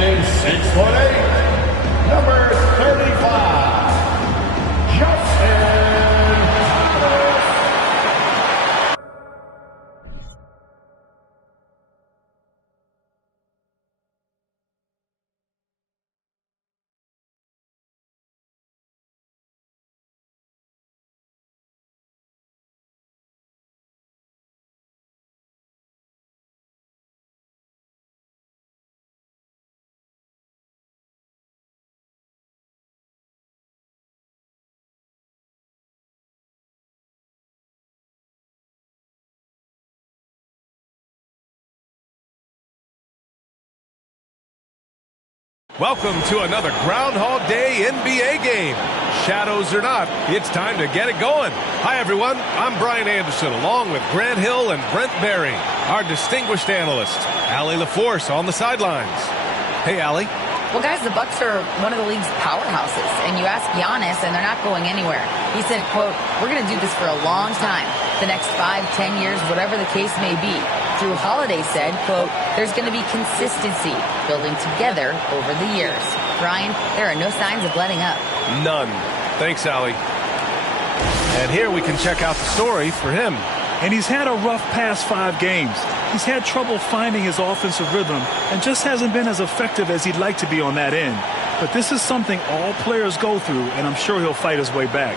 standing 6'8", number 35, Justin. Welcome to another Groundhog Day NBA game. Shadows or not, it's time to get it going. Hi, everyone. I'm Brian Anderson, along with Grant Hill and Brent Berry, our distinguished analyst, Allie LaForce on the sidelines. Hey, Allie. Well, guys, the Bucks are one of the league's powerhouses, and you ask Giannis, and they're not going anywhere. He said, quote, "We're going to do this for a long time, the next 5, 10 years, whatever the case may be." Drew Holiday said, quote, "There's going to be consistency building together over the years." Brian, there are no signs of letting up. None. Thanks, Allie. And here we can check out the story for him. And he's had a rough past 5 games. He's had trouble finding his offensive rhythm and just hasn't been as effective as he'd like to be on that end. But this is something all players go through, and I'm sure he'll fight his way back.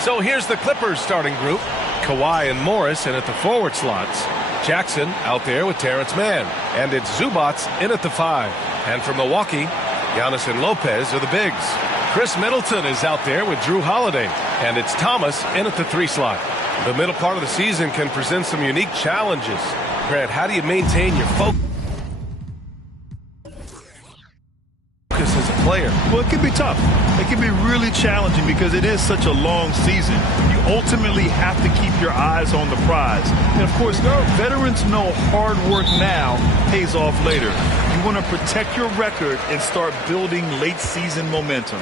So here's the Clippers starting group. Kawhi and Morris in at the forward slots. Jackson out there with Terrence Mann. And it's Zubats in at the 5. And for Milwaukee, Giannis and Lopez are the bigs. Chris Middleton is out there with Drew Holiday. And it's Thomas in at the 3 slot. The middle part of the season can present some unique challenges. Grant, how do you maintain your focus as a player? Well, it can be tough. It can be really challenging because it is such a long season. You ultimately have to keep your eyes on the prize. And, of course, veterans know hard work now pays off later. You want to protect your record and start building late-season momentum.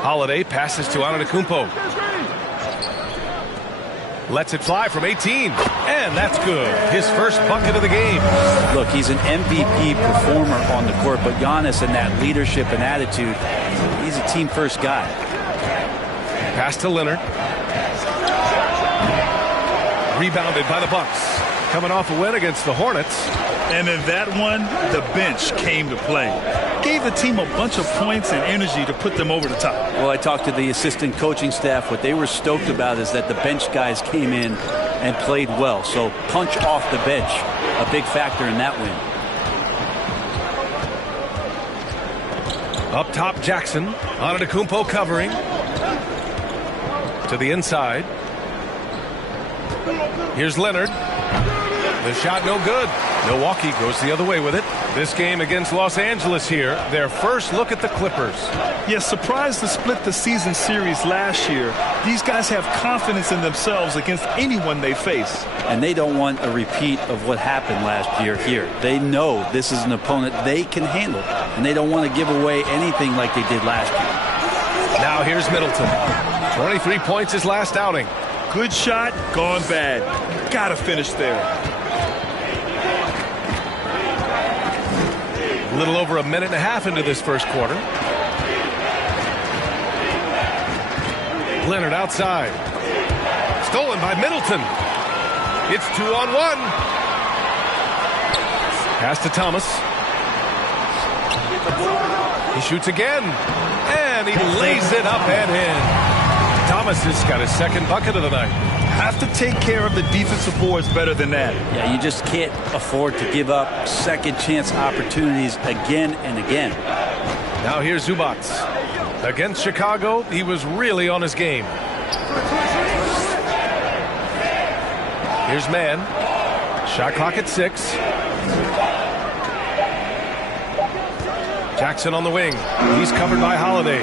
Holiday passes to Antetokounmpo. Lets it fly from 18. And that's good. His first bucket of the game. Look, he's an MVP performer on the court, but Giannis in that leadership and attitude, he's a team-first guy. Pass to Leonard. Rebounded by the Bucks. Coming off a win against the Hornets. And in that one, the bench came to play. Gave the team a bunch of points and energy to put them over the top. Well, I talked to the assistant coaching staff. What they were stoked about is that the bench guys came in and played well. So punch off the bench, a big factor in that win. Up top, Jackson. Antetokounmpo covering. To the inside. Here's Leonard. The shot no good. Milwaukee goes the other way with it. This game against Los Angeles here, their first look at the Clippers. Yes, surprised to split the season series last year. These guys have confidence in themselves against anyone they face. And they don't want a repeat of what happened last year here. They know this is an opponent they can handle, and they don't want to give away anything like they did last year. Now here's Middleton. 23 points his last outing. Good shot, gone bad. Gotta finish there. A little over a minute and a half into this first quarter. Leonard outside. Stolen by Middleton. It's 2-on-1. Pass to Thomas. He shoots again. And he lays it up and in. Thomas has got his second bucket of the night. Have to take care of the defensive boards better than that. Yeah, you just can't afford to give up second chance opportunities again and again. Now here's Zubats. Against Chicago, he was really on his game. Here's Mann. Shot clock at 6. Jackson on the wing. He's covered by Holiday.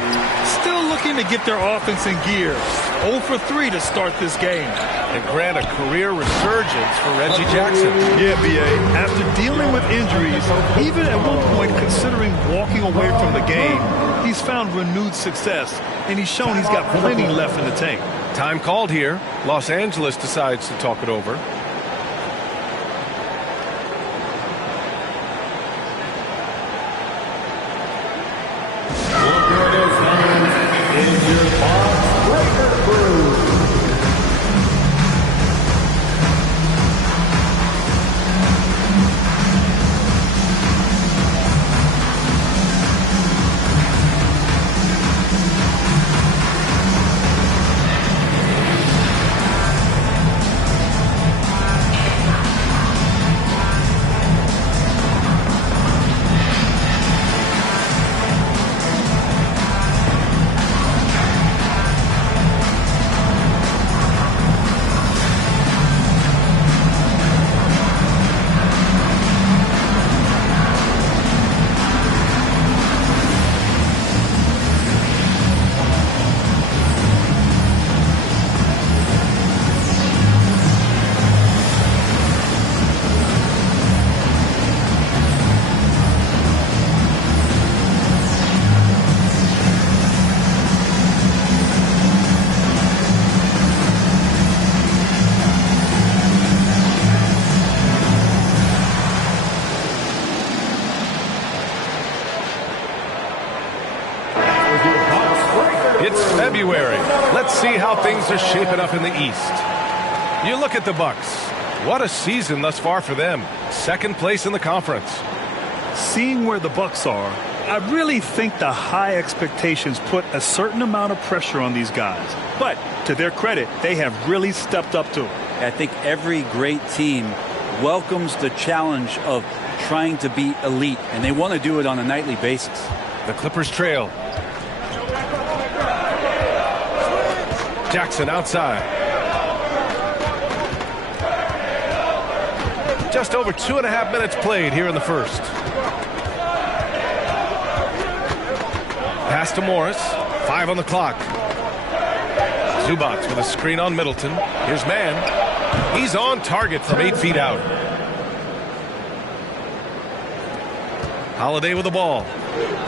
Still looking to get their offense in gear. 0 for 3 to start this game. And grant a career resurgence for Reggie Jackson. Yeah, B.A. After dealing with injuries, even at one point considering walking away from the game, he's found renewed success, and he's shown he's got plenty left in the tank. Time called here. Los Angeles decides to talk it over. your Box Breaker Crew. It's February. Let's see how things are shaping up in the East. You look at the Bucks. What a season thus far for them. Second place in the conference. Seeing where the Bucks are, I really think the high expectations put a certain amount of pressure on these guys. But to their credit, they have really stepped up to it. I think every great team welcomes the challenge of trying to be elite, and they want to do it on a nightly basis. The Clippers trail. Jackson outside. Just over 2.5 minutes played here in the first. Pass to Morris. 5 on the clock. Zubac with a screen on Middleton. Here's Mann. He's on target from 8 feet out. Holiday with the ball.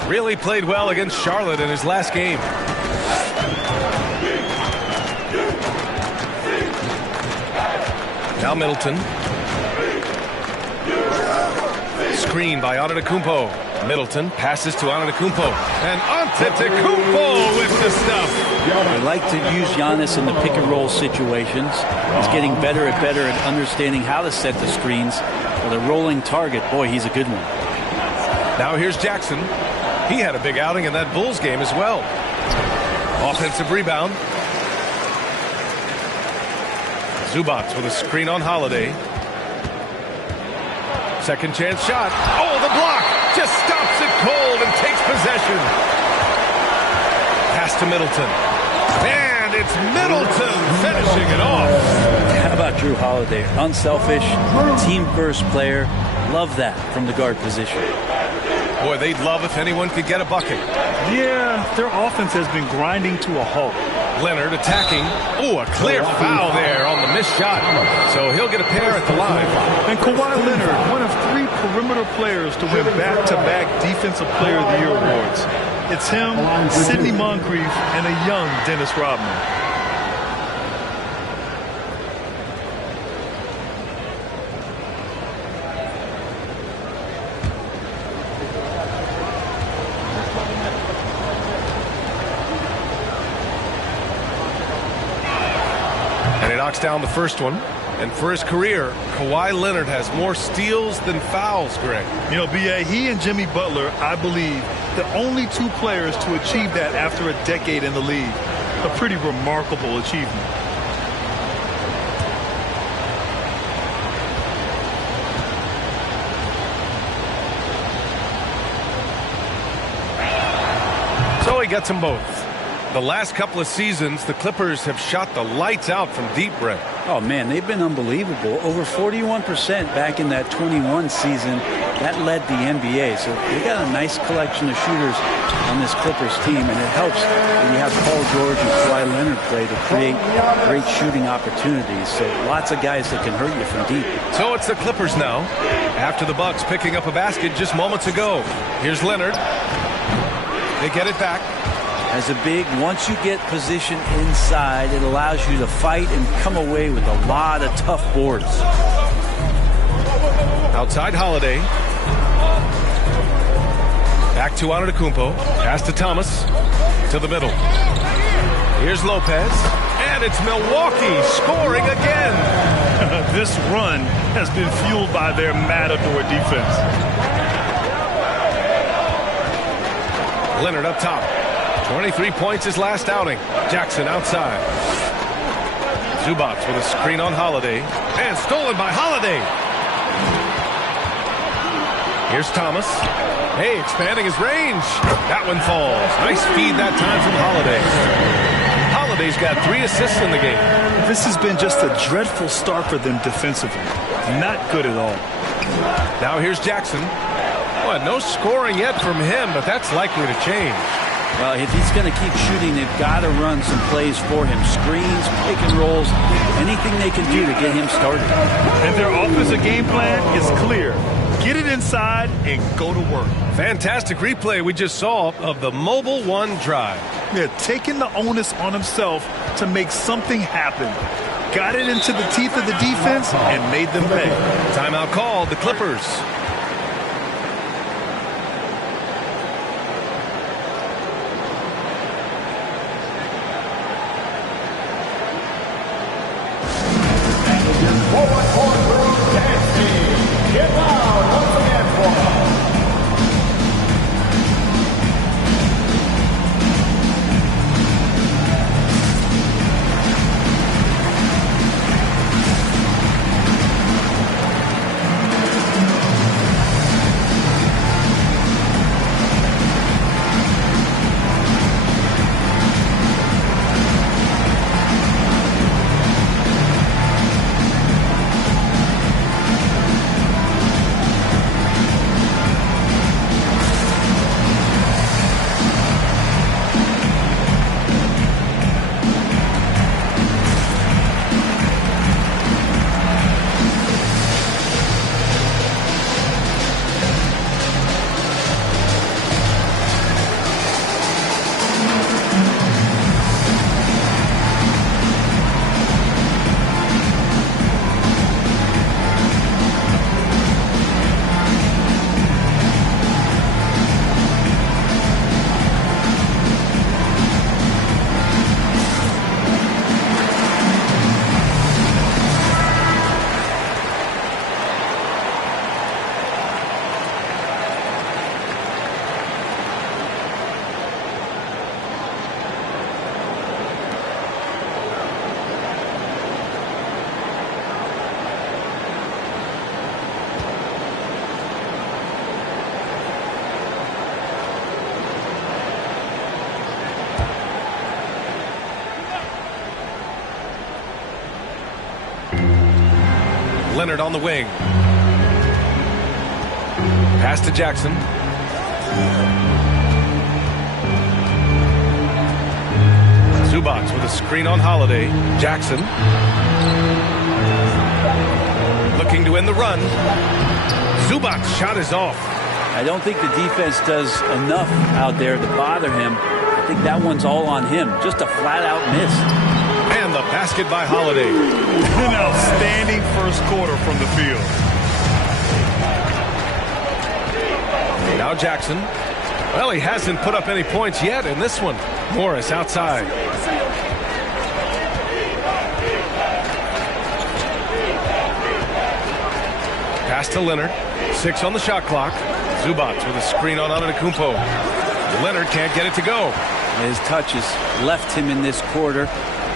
Really played well against Charlotte in his last game. Now Middleton. Screen by Antetokounmpo. Middleton passes to Antetokounmpo. And Antetokounmpo with the stuff. They like to use Giannis in the pick and roll situations. He's getting better at understanding how to set the screens. With a rolling target, boy, he's a good one. Now here's Jackson. He had a big outing in that Bulls game as well. Offensive rebound. Zubac with a screen on Holiday. Second chance shot. Oh, the block! Just stops it cold and takes possession. Pass to Middleton. And it's Middleton finishing it off. How about Drew Holiday? Unselfish, team-first player. Love that from the guard position. Boy, they'd love if anyone could get a bucket. Yeah, their offense has been grinding to a halt. Leonard attacking. Oh, a clear foul there on the missed shot. So he'll get a pair at the line. And Kawhi Leonard, one of 3 perimeter players to win back-to-back Defensive Player of the Year awards. It's him, Sidney Moncrief, and a young Dennis Rodman. Knocks down the first one. And for his career, Kawhi Leonard has more steals than fouls, Greg. You know, B.A., he and Jimmy Butler, I believe, the only 2 players to achieve that after a decade in the league. A pretty remarkable achievement. So he gets them both. The last couple of seasons, the Clippers have shot the lights out from deep, Brett. Oh, man, they've been unbelievable. Over 41% back in that 21 season. That led the NBA. So they got a nice collection of shooters on this Clippers team, and it helps when you have Paul George and Kawhi Leonard play to create great shooting opportunities. So lots of guys that can hurt you from deep. So it's the Clippers now, after the Bucks picking up a basket just moments ago. Here's Leonard. They get it back. As a big, once you get position inside, it allows you to fight and come away with a lot of tough boards. Outside Holiday. Back to Antetokounmpo. Pass to Thomas. To the middle. Here's Lopez, and it's Milwaukee scoring again. This run has been fueled by their matador defense. Leonard up top. 23 points his last outing. Jackson outside. Zubats with a screen on Holiday, and stolen by Holiday. Here's Thomas. Hey, expanding his range. That one falls. Nice feed that time from Holiday. Holiday's got 3 assists in the game. This has been just a dreadful start for them defensively. Not good at all. Now here's Jackson. Well, no scoring yet from him, but that's likely to change. Well, if he's going to keep shooting, they've got to run some plays for him. Screens, pick and rolls, anything they can do to get him started. And their offensive game plan is clear. Get it inside and go to work. Fantastic replay we just saw of the Mobile One drive. Yeah, taking the onus on himself to make something happen. Got it into the teeth of the defense and made them pay. Timeout called, the Clippers. Forward court crew dancing. Get loud once again for them. Leonard on the wing. Pass to Jackson. Zubats with a screen on Holiday. Jackson. Looking to end the run. Zubats' shot is off. I don't think the defense does enough out there to bother him. I think that one's all on him. Just a flat-out miss. And the basket by Holiday. An outstanding first quarter from the field. Now Jackson. Well, he hasn't put up any points yet in this one. Morris outside. Pass to Leonard. 6 on the shot clock. Zubats with a screen on Antetokounmpo. Leonard can't get it to go. His touches left him in this quarter.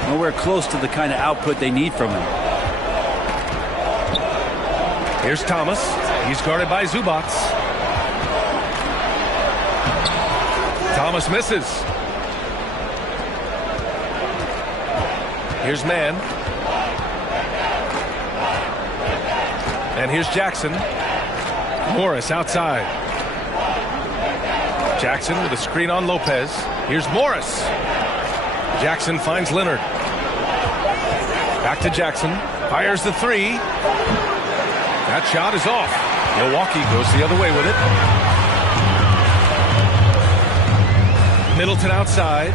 Nowhere close to the kind of output they need from him. Here's Thomas. He's guarded by Zubats. Thomas misses. Here's Mann. And here's Jackson. Morris outside. Jackson with a screen on Lopez. Here's Morris. Jackson finds Leonard. Back to Jackson. Fires the 3. That shot is off. Milwaukee goes the other way with it. Middleton outside.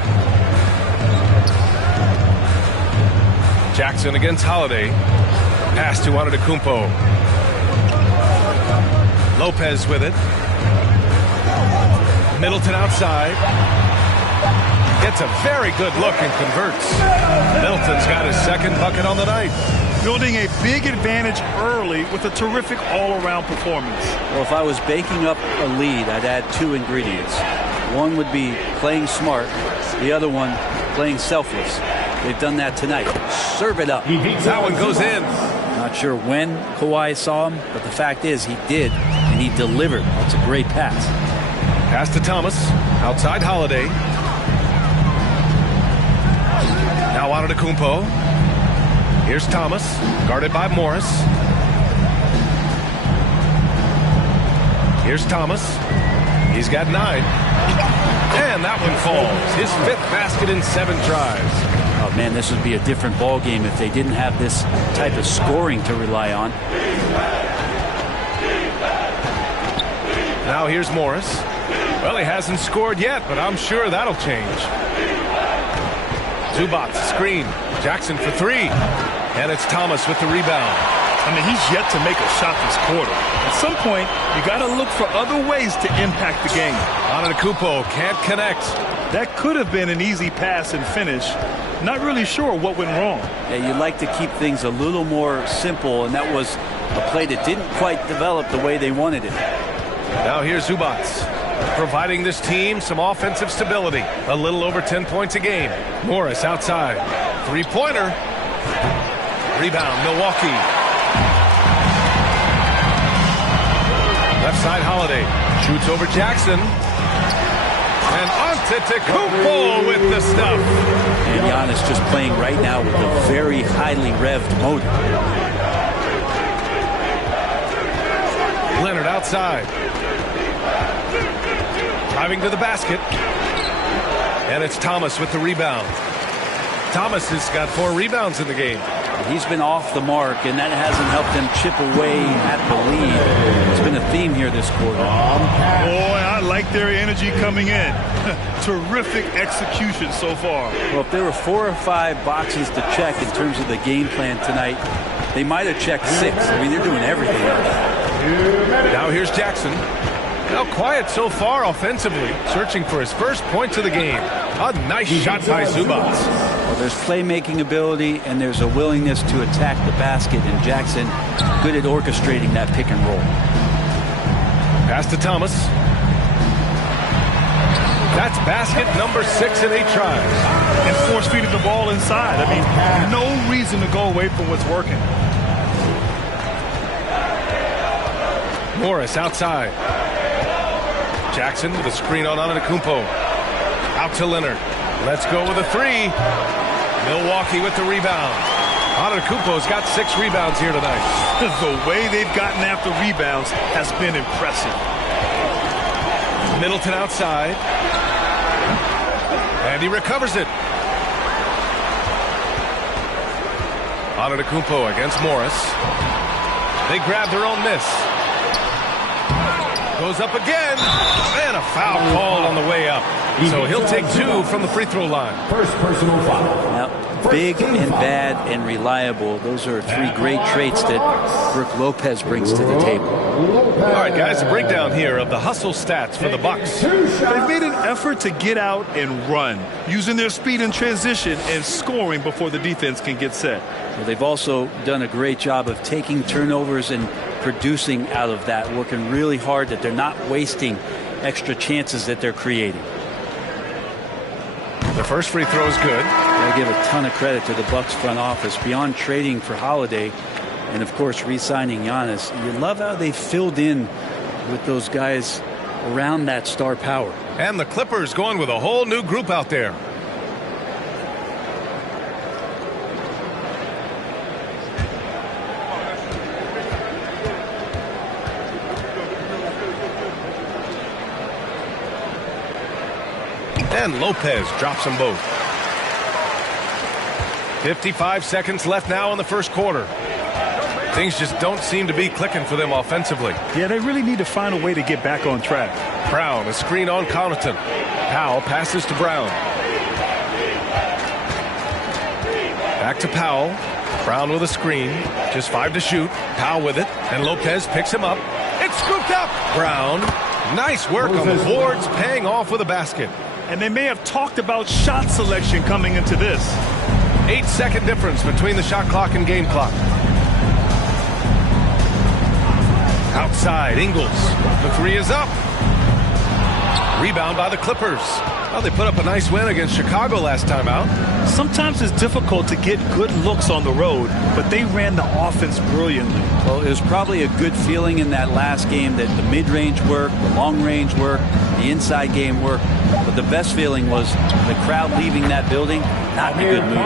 Jackson against Holiday. Pass to Antetokounmpo. Lopez with it. Middleton outside. Gets a very good look and converts. Middleton's got his second bucket on the night. Building a big advantage early with a terrific all-around performance. Well, if I was baking up a lead, I'd add two ingredients. One would be playing smart. The other one, playing selfless. They've done that tonight. Serve it up. That one goes in. Not sure when Kawhi saw him, but the fact is he did, and he delivered. It's a great pass. Pass to Thomas. Outside Holiday. Now on to Kumpo. Here's Thomas, guarded by Morris. Here's Thomas. He's got 9. And that one falls. His 5th basket in 7 tries. Oh, man, this would be a different ball game if they didn't have this type of scoring to rely on. Now here's Morris. Well, he hasn't scored yet, but I'm sure that'll change. Zubac, screen. Jackson for 3. And it's Thomas with the rebound. I mean, he's yet to make a shot this quarter. At some point, you got to look for other ways to impact the game. Antetokounmpo can't connect. That could have been an easy pass and finish. Not really sure what went wrong. Yeah, you'd like to keep things a little more simple, and that was a play that didn't quite develop the way they wanted it. Now here's Zubac, providing this team some offensive stability. A little over 10 points a game. Morris outside. 3-pointer. Rebound, Milwaukee. Left side, Holiday. Shoots over Jackson. And Antetokounmpo with the stuff. And Giannis just playing right now with a very highly revved motor. Leonard outside. Driving to the basket. And it's Thomas with the rebound. Thomas has got 4 rebounds in the game. He's been off the mark, and that hasn't helped them chip away at the lead. It's been a theme here this quarter. Boy, I like their energy coming in. Terrific execution so far. Well, if there were 4 or 5 boxes to check in terms of the game plan tonight, they might have checked 6. I mean, they're doing everything. Now here's Jackson. Now quiet so far offensively, searching for his first points of the game. A nice shot by Zubac. Well, there's playmaking ability, and there's a willingness to attack the basket, and Jackson good at orchestrating that pick and roll. Pass to Thomas. That's basket number 6 in 8 tries. And force-feeding the ball inside. I mean, no reason to go away from what's working. Morris outside. Jackson with a screen on Antetokounmpo. Out to Leonard. Let's go with a 3. Milwaukee with the rebound. Antetokounmpo's got 6 rebounds here tonight. The way they've gotten after rebounds has been impressive. Middleton outside. And he recovers it. Antetokounmpo against Morris. They grab their own miss. Goes up again. And a foul called on the way up. So he'll take 2 from the free throw line. First personal foul. Now, big and bad and reliable. Those are 3 great traits that Brook Lopez brings to the table. All right, guys, a breakdown here of the hustle stats for the Bucks. They've made an effort to get out and run, using their speed in transition and scoring before the defense can get set. Well, they've also done a great job of taking turnovers and producing out of that, working really hard that they're not wasting extra chances that they're creating. The first free throw is good. I give a ton of credit to the Bucks front office. Beyond trading for Holiday and, of course, re-signing Giannis, you love how they filled in with those guys around that star power. And the Clippers going with a whole new group out there. And Lopez drops them both. 55 seconds left now in the first quarter. Things just don't seem to be clicking for them offensively. Yeah, they really need to find a way to get back on track. Brown, a screen on Connaughton. Powell passes to Brown. Back to Powell. Brown with a screen. Just 5 to shoot. Powell with it. And Lopez picks him up. It's scooped up. Brown. Nice work on the boards, paying off with a basket. And they may have talked about shot selection coming into this. 8-second difference between the shot clock and game clock. Outside, Ingles. The three is up. Rebound by the Clippers. Well, they put up a nice win against Chicago last time out. Sometimes it's difficult to get good looks on the road, but they ran the offense brilliantly. Well, it was probably a good feeling in that last game that the mid-range worked, the long-range worked, the inside game worked. But the best feeling was the crowd leaving that building, not in a good mood.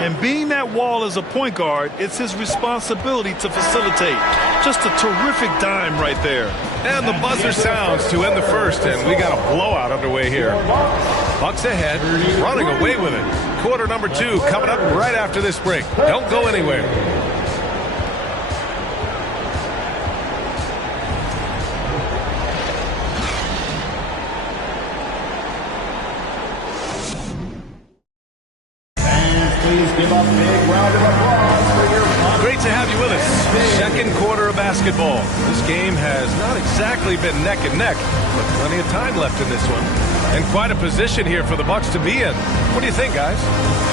And being that wall as a point guard, it's his responsibility to facilitate. Just a terrific dime right there. And the buzzer sounds to end the first, and we got a blowout underway here. Bucks ahead, running away with it. Quarter number 2 coming up right after this break. Don't go anywhere. Great to have you with us. Second quarter of basketball. This game has not exactly been neck and neck, but plenty of time left in this one. And quite a position here for the Bucks to be in. What do you think, guys?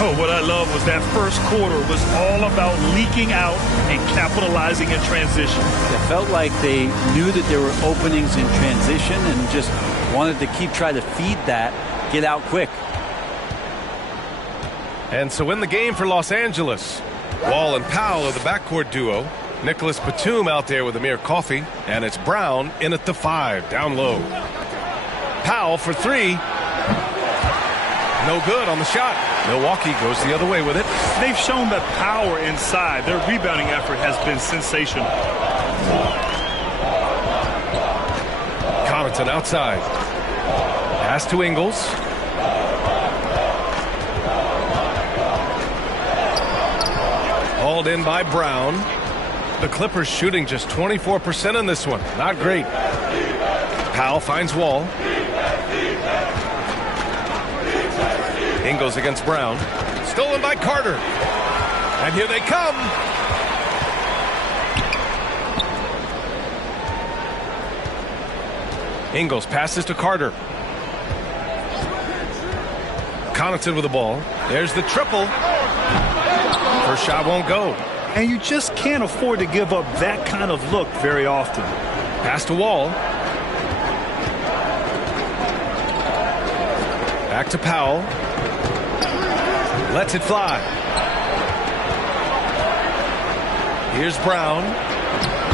Oh, what I love was that first quarter was all about leaking out and capitalizing in transition. It felt like they knew that there were openings in transition and just wanted to keep trying to feed that, get out quick. And so in the game for Los Angeles, Wall and Powell are the backcourt duo. Nicholas Batum out there with Amir Coffey. And it's Brown in at the 5, down low. Powell for 3. No good on the shot. Milwaukee goes the other way with it. They've shown that power inside. Their rebounding effort has been sensational. Connaughton outside. Pass to Ingles. Hauled in by Brown. The Clippers shooting just 24% in this one. Not great. Powell finds Wall. Ingles against Brown. Stolen by Carter. And here they come. Ingles passes to Carter. Connaughton with the ball. There's the triple. First shot won't go. And you just can't afford to give up that kind of look very often. Pass to Wall. Back to Powell. Lets it fly. Here's Brown.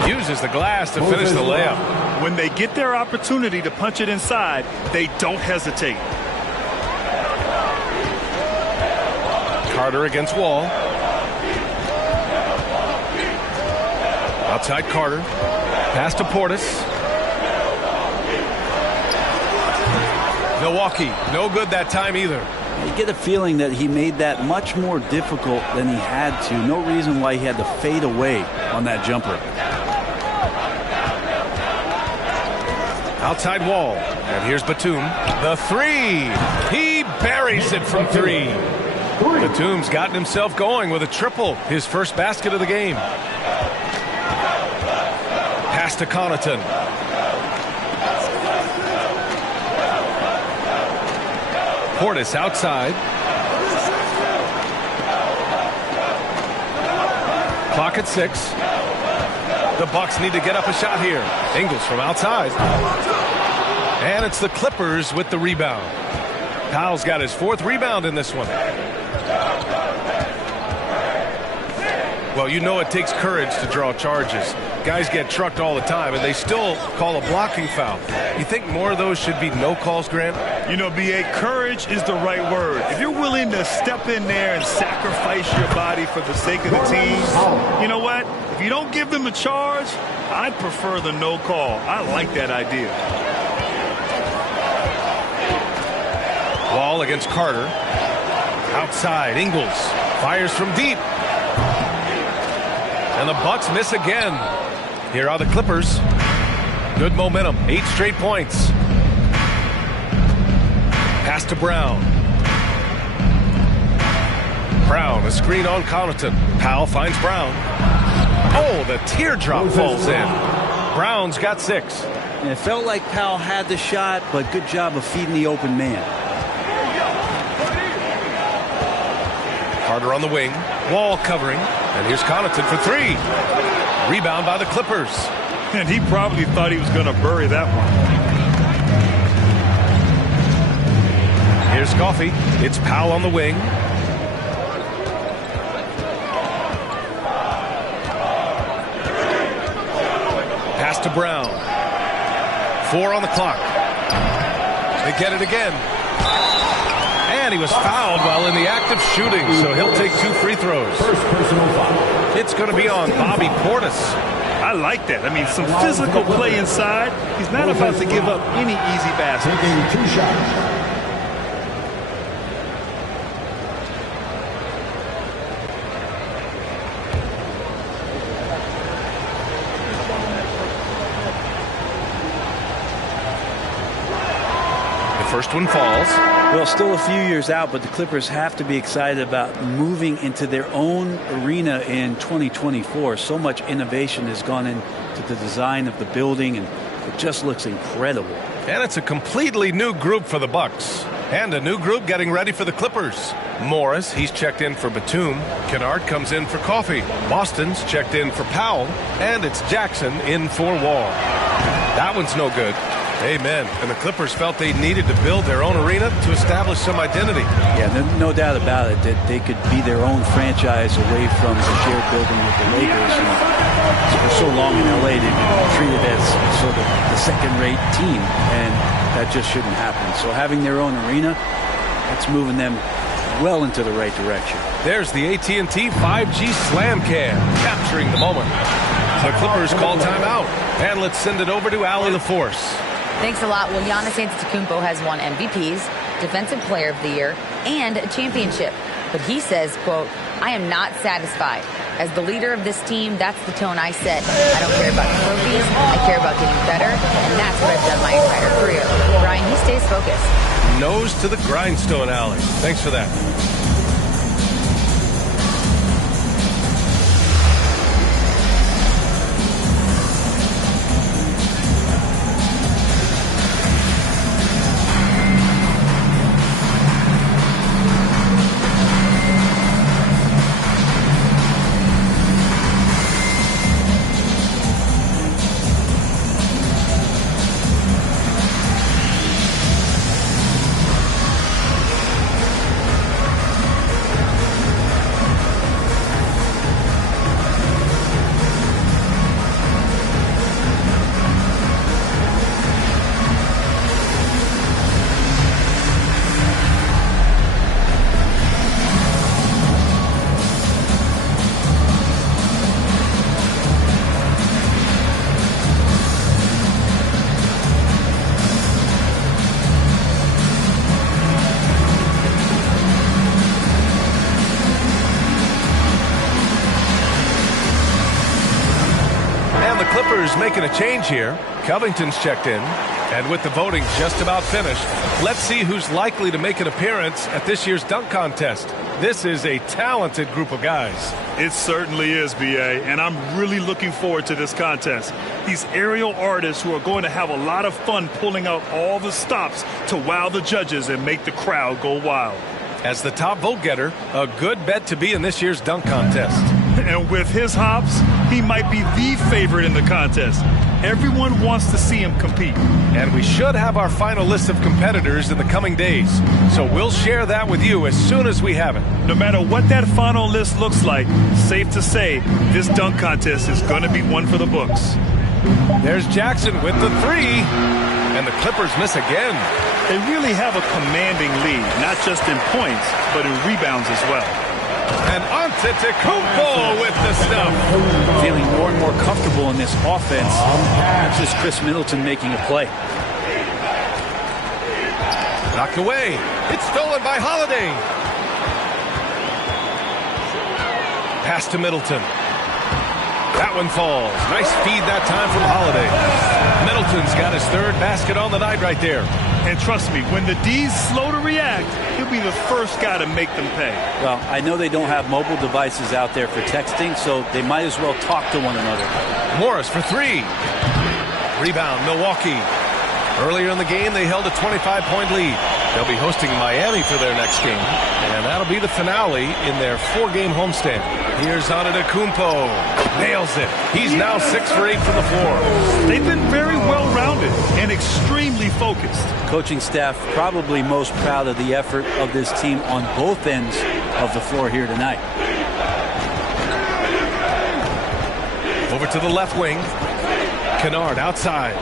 Uses the glass to finish the layup. When they get their opportunity to punch it inside, they don't hesitate. Carter against Wall. Outside Carter. Pass to Portis. Milwaukee, no good that time either. You get a feeling that he made that much more difficult than he had to. No reason why he had to fade away on that jumper. Outside Wall. And here's Batum. The 3. He buries it from 3. Batum's gotten himself going with a triple. His first basket of the game. Pass to Connaughton. Portis outside. Clock at 6. The Bucks need to get up a shot here. Ingles from outside. And it's the Clippers with the rebound. Powell's got his 4th rebound in this one. Well, you know it takes courage to draw charges. Guys get trucked all the time, and they still call a blocking foul. You think more of those should be no calls, Grant? You know, B.A., courage is the right word. If you're willing to step in there and sacrifice your body for the sake of the team, you know what? If you don't give them a charge, I'd prefer the no call. I like that idea. Wall against Carter. Outside, Ingles fires from deep. And the Bucks miss again. Here are the Clippers. Good momentum. 8 straight points. Pass to Brown. Brown, a screen on Connaughton. Powell finds Brown. Oh, the teardrop falls in. Brown's got 6. And it felt like Powell had the shot, but good job of feeding the open man. Carter on the wing. Wall covering. And here's Connaughton for three. Rebound by the Clippers. And he probably thought he was going to bury that one. Here's Coffey. It's Powell on the wing. Pass to Brown. 4 on the clock. They get it again. And he was fouled while in the act of shooting, so he'll take 2 free throws. First personal foul. It's going to be on Bobby Portis. I like that. I mean, some physical play inside. He's not about to give up any easy baskets. Taking 2 shots. First one falls. Well, still a few years out, but the Clippers have to be excited about moving into their own arena in 2024. So much innovation has gone into the design of the building, and it just looks incredible. And it's a completely new group for the Bucks. And a new group getting ready for the Clippers. Morris, he's checked in for Batum. Kennard comes in for Coffey. Boston's checked in for Powell. And it's Jackson in for Wall. That one's no good. Amen. And the Clippers felt they needed to build their own arena to establish some identity. Yeah, no doubt about it that they could be their own franchise away from the shared building with the Lakers. And for so long in LA, they've been treated as sort of the second-rate team, and that just shouldn't happen. So having their own arena, that's moving them well into the right direction. There's the AT&T 5G Slam Cam, capturing the moment. The Clippers call timeout, and let's send it over to Allie LaForce. Thanks a lot. Well, Giannis Antetokounmpo has won MVPs, Defensive Player of the Year, and a championship. But he says, quote, I am not satisfied. As the leader of this team, that's the tone I set. I don't care about trophies. I care about getting better, and that's what I've done my entire career. Brian, he stays focused. Nose to the grindstone, Allie. Thanks for that. Clippers making a change here. Covington's checked in. And with the voting just about finished, let's see who's likely to make an appearance at this year's dunk contest. This is a talented group of guys. It certainly is, B.A., and I'm really looking forward to this contest. These aerial artists who are going to have a lot of fun pulling out all the stops to wow the judges and make the crowd go wild. As the top vote getter, a good bet to be in this year's dunk contest. And with his hops, he might be the favorite in the contest. Everyone wants to see him compete. And we should have our final list of competitors in the coming days. So we'll share that with you as soon as we have it. No matter what that final list looks like, safe to say, this dunk contest is going to be one for the books. There's Jackson with the three. And the Clippers miss again. They really have a commanding lead, not just in points, but in rebounds as well. And Antetokounmpo with the stuff. Feeling more and more comfortable in this offense. That's just Chris Middleton making a play. Knocked away. It's stolen by Holiday. Pass to Middleton. That one falls. Nice feed that time from Holiday. Middleton's got his third basket on the night right there. And trust me, when the D's slow to react, he'll be the first guy to make them pay. Well, I know they don't have mobile devices out there for texting, so they might as well talk to one another. Morris for three. Rebound, Milwaukee. Earlier in the game, they held a 25-point lead. They'll be hosting Miami for their next game, and that'll be the finale in their 4-game homestand. Here's Antetokounmpo. Nails it. He's now 6 for 8 from the floor. They've been very well-rounded and extremely focused. Coaching staff probably most proud of the effort of this team on both ends of the floor here tonight. Over to the left wing. Kennard outside.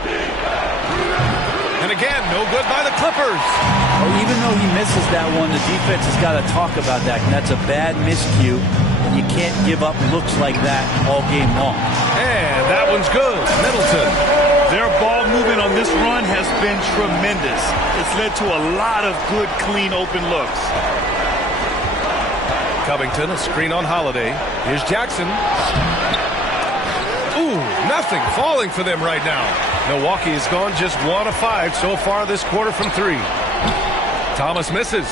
And again, no good by the Clippers. Well, even though he misses that one, the defense has got to talk about that. And that's a bad miscue. And you can't give up looks like that all game long. And that one's good. Middleton. Their ball movement on this run has been tremendous. It's led to a lot of good, clean, open looks. Covington, a screen on Holiday. Here's Jackson. Ooh, nothing falling for them right now. Milwaukee has gone just 1 of 5 so far this quarter from 3. Thomas misses.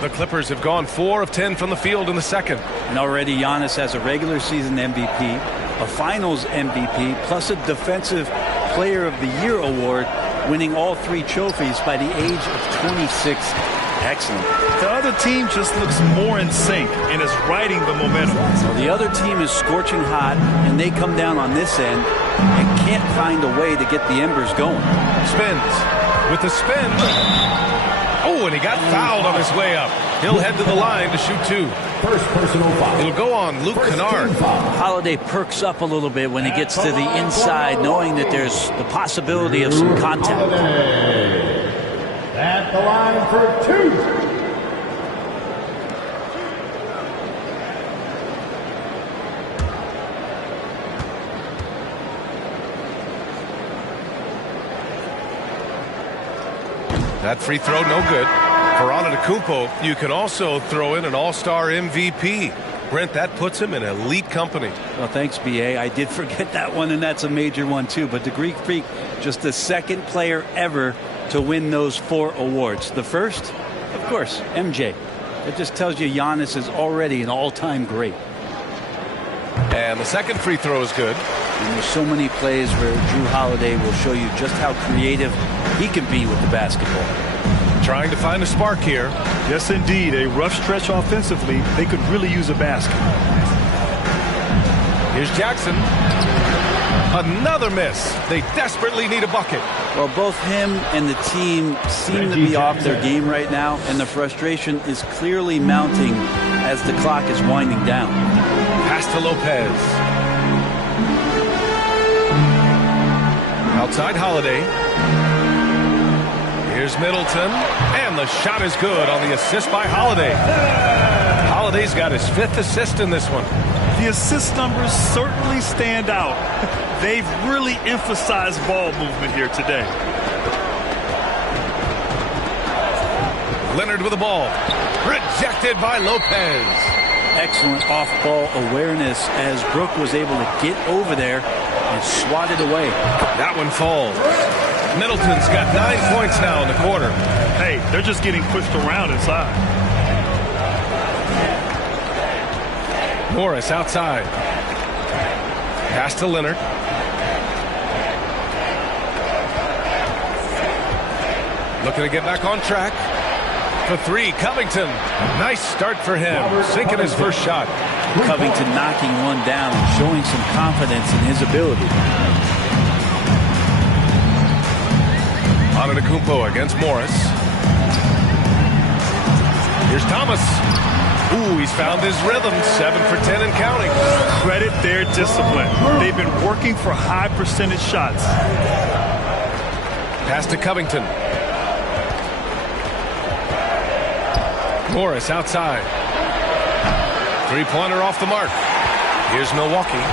The Clippers have gone 4 of 10 from the field in the second. And already Giannis has a regular season MVP, a finals MVP, plus a defensive player of the year award, winning all 3 trophies by the age of 26. Excellent. The other team just looks more in sync and is riding the momentum. Well, the other team is scorching hot, and they come down on this end and can't find a way to get the embers going. Spins. With the spin. Oh, and he got fouled on his way up. He'll head to the line to shoot 2. First personal foul. It'll go on Luke Kennard. Holiday perks up a little bit when he gets to the inside, knowing that there's the possibility of some contact. At the line for 2. That free throw, no good. For Antetokounmpo, you can also throw in an all-star MVP. Brent, that puts him in elite company. Well, thanks, B.A. I did forget that one, and that's a major one, too. But the Greek Freak, just the second player ever to win those 4 awards. The first, of course, MJ. It just tells you Giannis is already an all-time great. And the second free throw is good. And there's so many plays where Drew Holiday will show you just how creative he can be with the basketball. Trying to find a spark here. Yes, indeed. A rough stretch offensively. They could really use a basket. Here's Jackson. Another miss. They desperately need a bucket. Well, both him and the team seem to be off their game right now, and the frustration is clearly mounting as the clock is winding down. Pass to Lopez. Outside Holiday. Here's Middleton, and the shot is good on the assist by Holiday. Holiday's got his 5th assist in this one. The assist numbers certainly stand out. They've really emphasized ball movement here today. Leonard with the ball. Rejected by Lopez. Excellent off-ball awareness as Brook was able to get over there and swat it away. That one falls. Middleton's got 9 points now in the quarter. Hey, they're just getting pushed around inside. Morris outside. Pass to Leonard. Looking to get back on track. For 3, Covington. Nice start for him. Sinking his first shot. Covington knocking one down and showing some confidence in his ability. Antetokounmpo against Morris. Here's Thomas. Ooh, he's found his rhythm. 7 for 10 and counting. Credit their discipline. They've been working for high percentage shots. Pass to Covington. Morris outside. 3-pointer off the mark. Here's Milwaukee.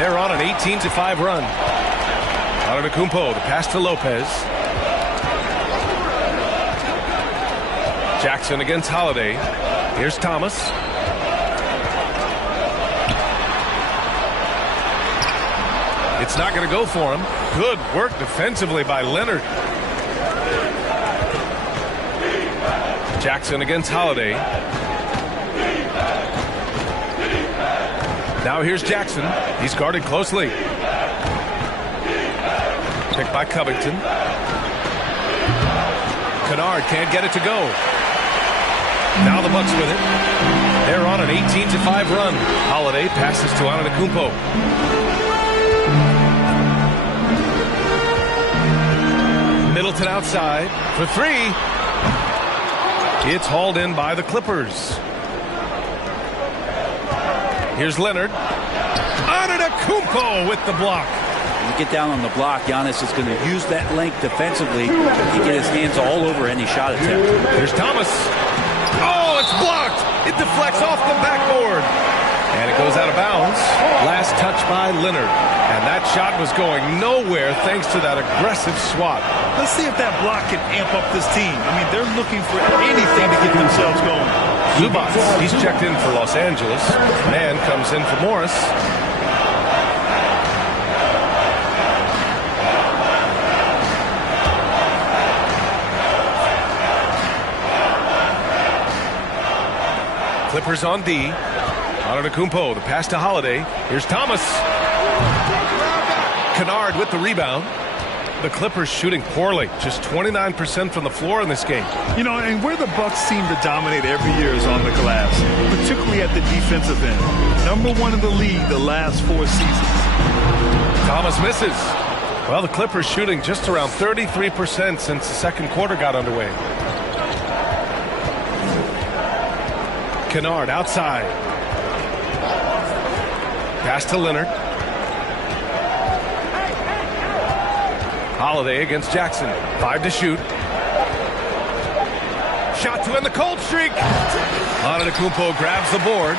They're on an 18-5 run. Antetokounmpo, the pass to Lopez. Jackson against Holiday. Here's Thomas. It's not going to go for him. Good work defensively by Leonard. Jackson against Holiday. Now here's Jackson. He's guarded closely. Picked by Covington. Kennard can't get it to go. Now the Bucks with it. They're on an 18-5 run. Holiday passes to Antetokounmpo. Middleton outside for three. It's hauled in by the Clippers. Here's Leonard. Antetokounmpo with the block. You get down on the block, Giannis is going to use that length defensively to get his hands all over any shot attempt. Here's Thomas. Oh, it's blocked. It deflects off the backboard. And it goes out of bounds. Last touch by Leonard. And that shot was going nowhere thanks to that aggressive swat. Let's see if that block can amp up this team. I mean, they're looking for anything to get themselves going. Zubac, he's checked in for Los Angeles. Man comes in for Morris. Clippers on D. Antetokounmpo, the pass to Holiday. Here's Thomas. Kennard with the rebound. The Clippers shooting poorly, just 29% from the floor in this game. You know, and where the Bucks seem to dominate every year is on the glass, particularly at the defensive end. #1 in the league the last 4 seasons. Thomas misses. Well, the Clippers shooting just around 33% since the second quarter got underway. Kennard outside. Pass to Leonard. Holiday against Jackson. 5 to shoot. Shot to end the cold streak. Antetokounmpo grabs the board.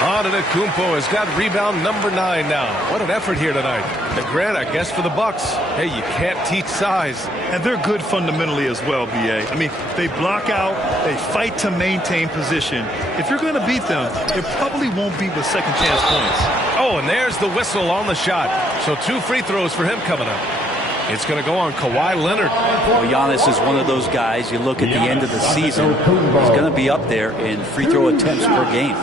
Antetokounmpo has got rebound #9 now. What an effort here tonight. The grant, I guess, for the Bucks. Hey, you can't teach size. And they're good fundamentally as well, B.A. I mean, they block out, they fight to maintain position. If you're going to beat them, it probably won't be with second chance points. Oh, and there's the whistle on the shot. So 2 free throws for him coming up. It's going to go on Kawhi Leonard. Well, Giannis is one of those guys, you look at the end of the season, he's going to be up there in free throw attempts per game.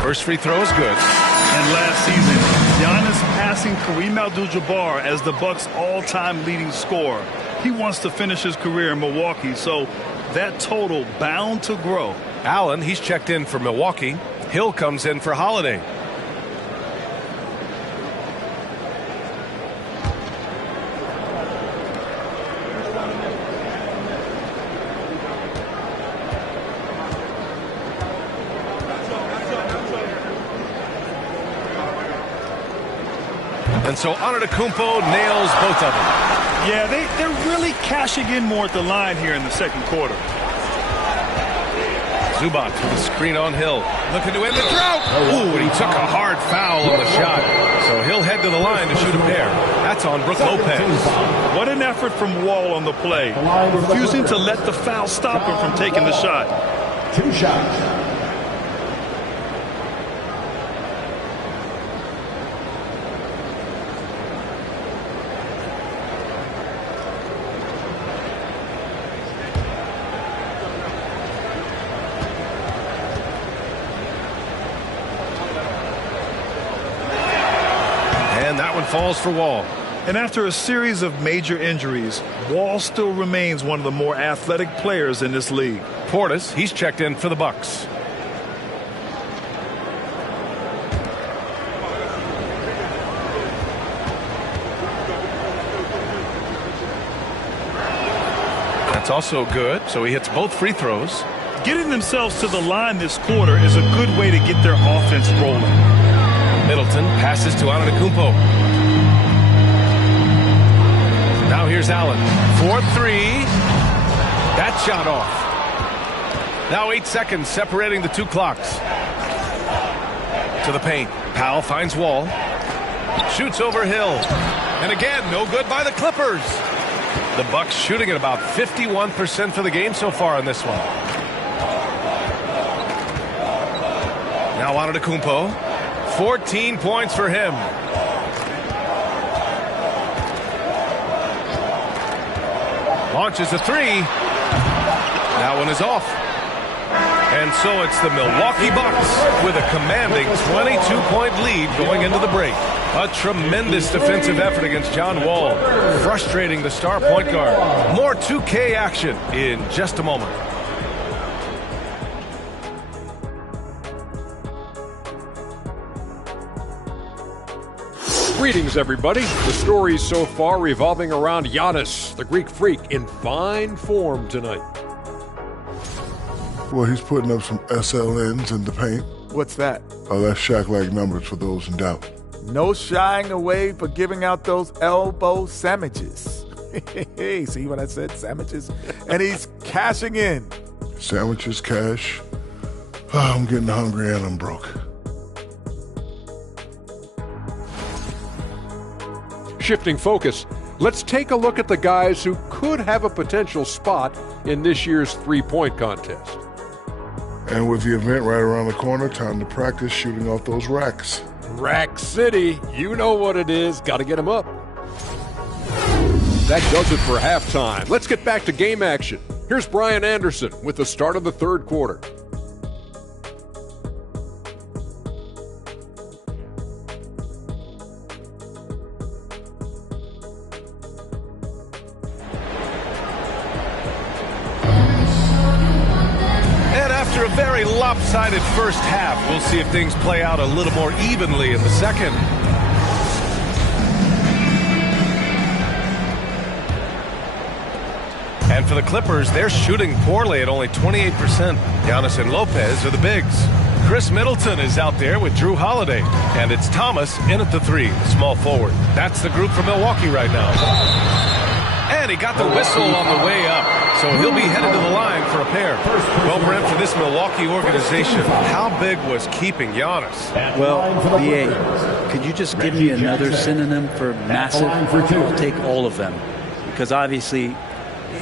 First free throw is good. And last season, Giannis passing Kareem Abdul-Jabbar as the Bucks' all-time leading scorer. He wants to finish his career in Milwaukee, so that total bound to grow. Allen, he's checked in for Milwaukee. Hill comes in for Holiday. And so Antetokounmpo nails both of them. Yeah, they're really cashing in more at the line here in the second quarter. Zubac with a screen on Hill. Looking to end the drought. Ooh, and he took a hard foul on the shot. So he'll head to the line to shoot a pair. That's on Brook Lopez. What an effort from Wall on the play. Refusing to let the foul stop him from taking the shot. 2 shots. Falls for Wall. And after a series of major injuries, Wall still remains one of the more athletic players in this league. Portis, he's checked in for the Bucks. That's also good, so he hits both free throws. Getting themselves to the line this quarter is a good way to get their offense rolling. Middleton passes to Antetokounmpo. Now here's Allen. 4-3. That shot off. Now 8 seconds separating the 2 clocks. To the paint. Powell finds Wall. Shoots over Hill. And again, no good by the Clippers. The Bucks shooting at about 51% for the game so far in this one. Now Antetokounmpo. 14 points for him. Launches a three. That one is off. And so it's the Milwaukee Bucks with a commanding 22-point lead going into the break. A tremendous defensive effort against John Wall, frustrating the star point guard. More 2K action in just a moment. Greetings, everybody. The stories so far revolving around Giannis, the Greek freak, in fine form tonight. Well, he's putting up some SLNs in the paint. What's that? Oh, that's Shaq-like numbers for those in doubt. No shying away for giving out those elbow sandwiches. Hey, see what I said? Sandwiches? And he's cashing in. Sandwiches, cash. Oh, I'm getting hungry and I'm broke. Shifting focus, let's take a look at the guys who could have a potential spot in this year's three-point contest. And with the event right around the corner, time to practice shooting off those racks. Rack City, you know what it is. Got to get them up. That does it for halftime. Let's get back to game action. Here's Brian Anderson with the start of the third quarter. After a very lopsided first half, we'll see if things play out a little more evenly in the second. And for the Clippers, they're shooting poorly at only 28%. Giannis and Lopez are the bigs. Chris Middleton is out there with Drew Holiday. And it's Thomas in at the three, the small forward. That's the group from Milwaukee right now. And he got the whistle on the way up. So he'll be headed to the line for a pair. Well, Brent, for this Milwaukee organization, how big was keeping Giannis? Well, B.A., could you just give me another synonym for massive? I'll take all of them. Because obviously,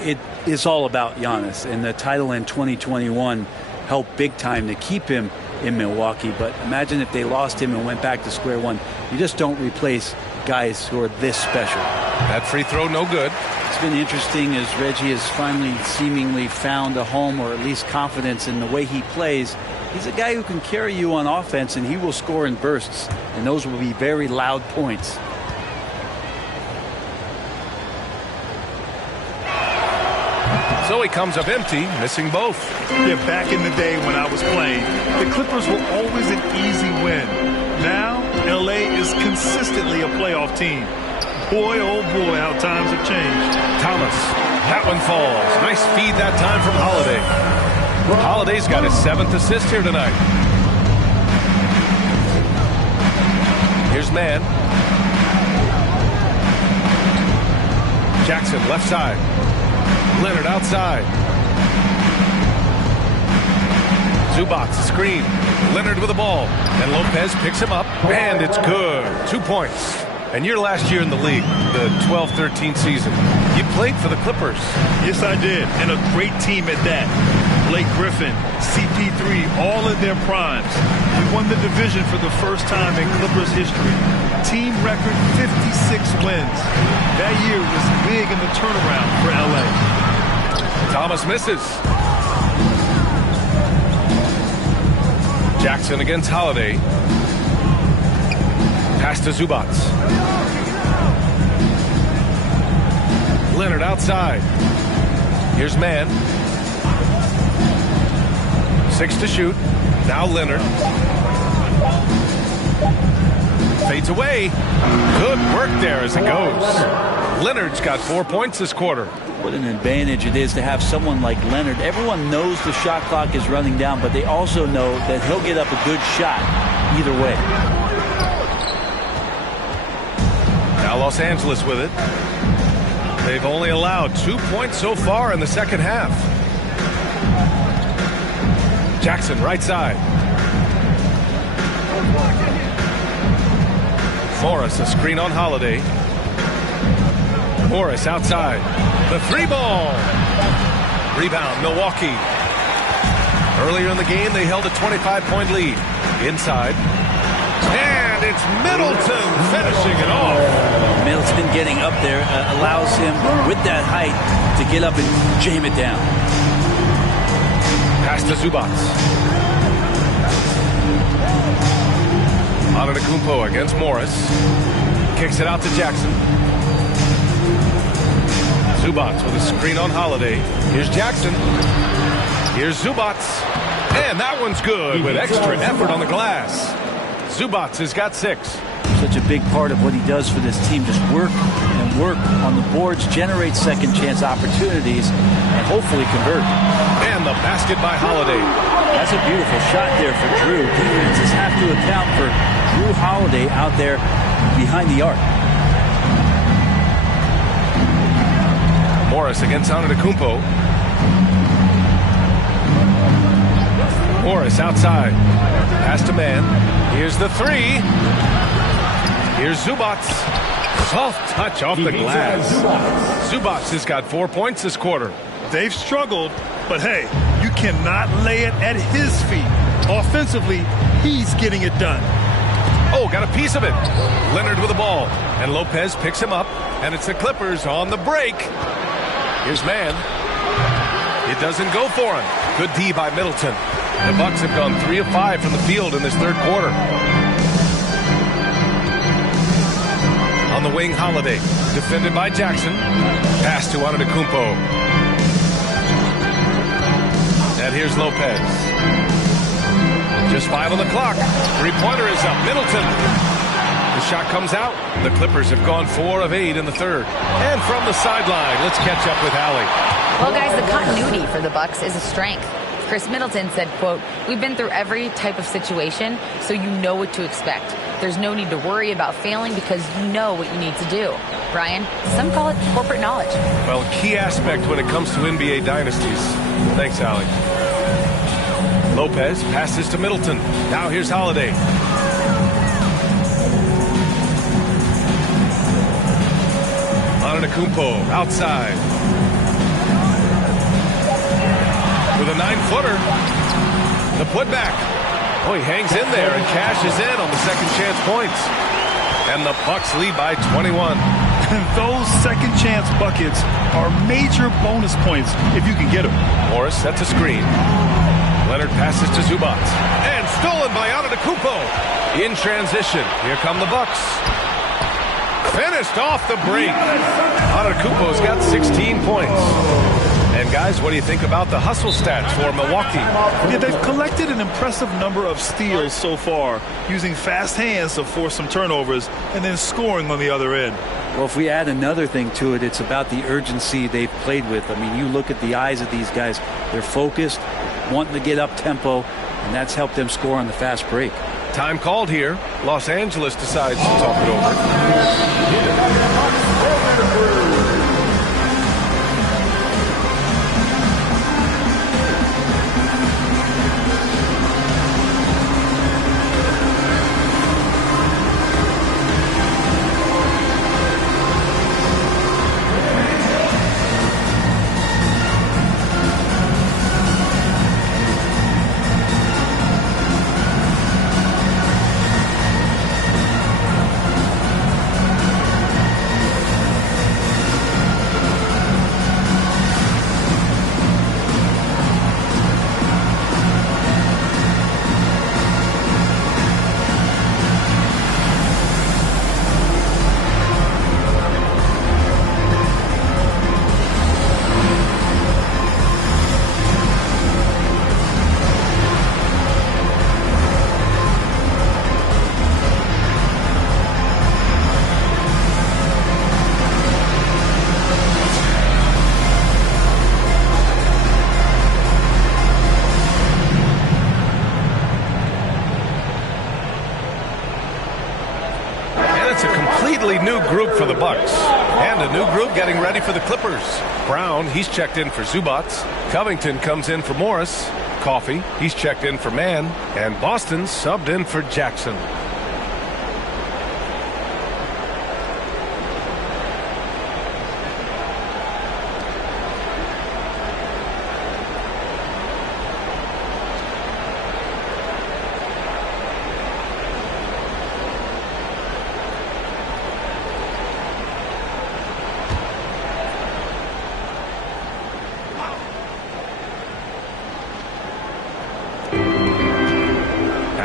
it's all about Giannis. And the title in 2021 helped big time to keep him in Milwaukee. But imagine if they lost him and went back to square one. You just don't replace guys who are this special. That free throw, no good. It's been interesting as Reggie has finally seemingly found a home, or at least confidence in the way he plays. He's a guy who can carry you on offense, and he will score in bursts, and those will be very loud points. So he comes up empty, missing both. Yeah, back in the day when I was playing, the Clippers were always an easy win. Now, L.A. is consistently a playoff team. Boy, oh boy, how times have changed. Thomas, that one falls. Nice feed that time from Holiday. Holiday's got his 7th assist here tonight. Here's Man. Jackson, left side. Leonard outside. Zubac, screen. Leonard with the ball. And Lopez picks him up. And it's good. 2 points. And your last year in the league, the 12-13 season, you played for the Clippers. Yes, I did. And a great team at that. Blake Griffin, CP3, all in their primes. We won the division for the first time in Clippers history. Team record 56 wins. That year was big in the turnaround for L.A. Thomas misses. Jackson against Holiday. Pass to Zubac. Leonard outside. Here's Man. 6 to shoot. Now Leonard. Fades away. Good work there as it goes. Leonard's got 4 points this quarter. What an advantage it is to have someone like Leonard. Everyone knows the shot clock is running down, but they also know that he'll get up a good shot either way. Now Los Angeles with it. They've only allowed 2 points so far in the second half. Jackson, right side. Morris, a screen on Holiday. Morris outside. The 3-ball. Rebound, Milwaukee. Earlier in the game, they held a 25-point lead. Inside. And it's Middleton finishing it off. Middleton getting up there allows him, with that height, to get up and jam it down. Pass to Zubac. Antetokounmpo against Morris. Kicks it out to Jackson. Zubac with a screen on Holiday. Here's Jackson. Here's Zubac. And that one's good with extra effort on the glass. Zubac has got 6. Such a big part of what he does for this team. Just work and work on the boards, generate second chance opportunities, and hopefully convert. And the basket by Holiday. That's a beautiful shot there for Drew. Defenses have to account for Drew Holiday out there behind the arc. Morris against Antetokounmpo. Morris outside. Pass to man. Here's the 3. Here's Zubac. Soft touch off the glass. Zubac has got 4 points this quarter. They've struggled, but hey, you cannot lay it at his feet. Offensively, he's getting it done. Oh, got a piece of it. Leonard with the ball. And Lopez picks him up. And it's the Clippers on the break. Here's man. It doesn't go for him. Good D by Middleton. The Bucks have gone 3 of 5 from the field in this third quarter. On the wing, Holiday. Defended by Jackson. Pass to Antetokounmpo. And here's Lopez. Just 5 on the clock. Three-pointer is up. Middleton. The shot comes out. The Clippers have gone 4 of 8 in the third. And from the sideline, let's catch up with Allie. Well, guys, the continuity for the Bucks is a strength. Chris Middleton said, quote, "We've been through every type of situation, so you know what to expect. There's no need to worry about failing because you know what you need to do." Brian, some call it corporate knowledge. Well, key aspect when it comes to NBA dynasties. Thanks, Allie. Lopez passes to Middleton. Now here's Holiday. Antetokounmpo outside. With a 9-footer. The putback. Oh, he hangs in there and cashes in on the second chance points. And the Bucks lead by 21. And those second chance buckets are major bonus points if you can get them. Morris sets a screen. Leonard passes to Zubac. And stolen by Antetokounmpo. In transition. Here come the Bucks. Finished off the break. Antetokounmpo's got 16 points. And guys, what do you think about the hustle stats for Milwaukee? Yeah, they've collected an impressive number of steals so far, using fast hands to force some turnovers and then scoring on the other end. Well, if we add another thing to it, it's about the urgency they've played with. I mean, you look at the eyes of these guys. They're focused, wanting to get up tempo, and that's helped them score on the fast break. Time called here. Los Angeles decides to talk it over. New group for the Bucks. And a new group getting ready for the Clippers. Brown, he's checked in for Zubac. Covington comes in for Morris. Coffey, he's checked in for Mann. And Boston subbed in for Jackson.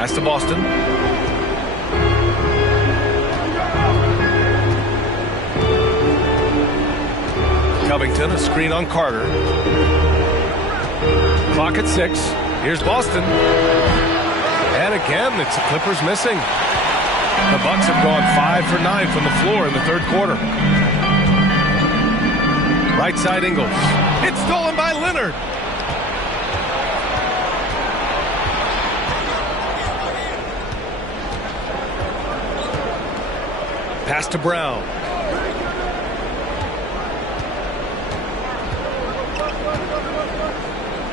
Pass to Boston. Covington, a screen on Carter. Clock at 6. Here's Boston. And again, it's the Clippers missing. The Bucks have gone 5 for 9 from the floor in the third quarter. Right side Ingles. It's stolen by Leonard. Pass to Brown.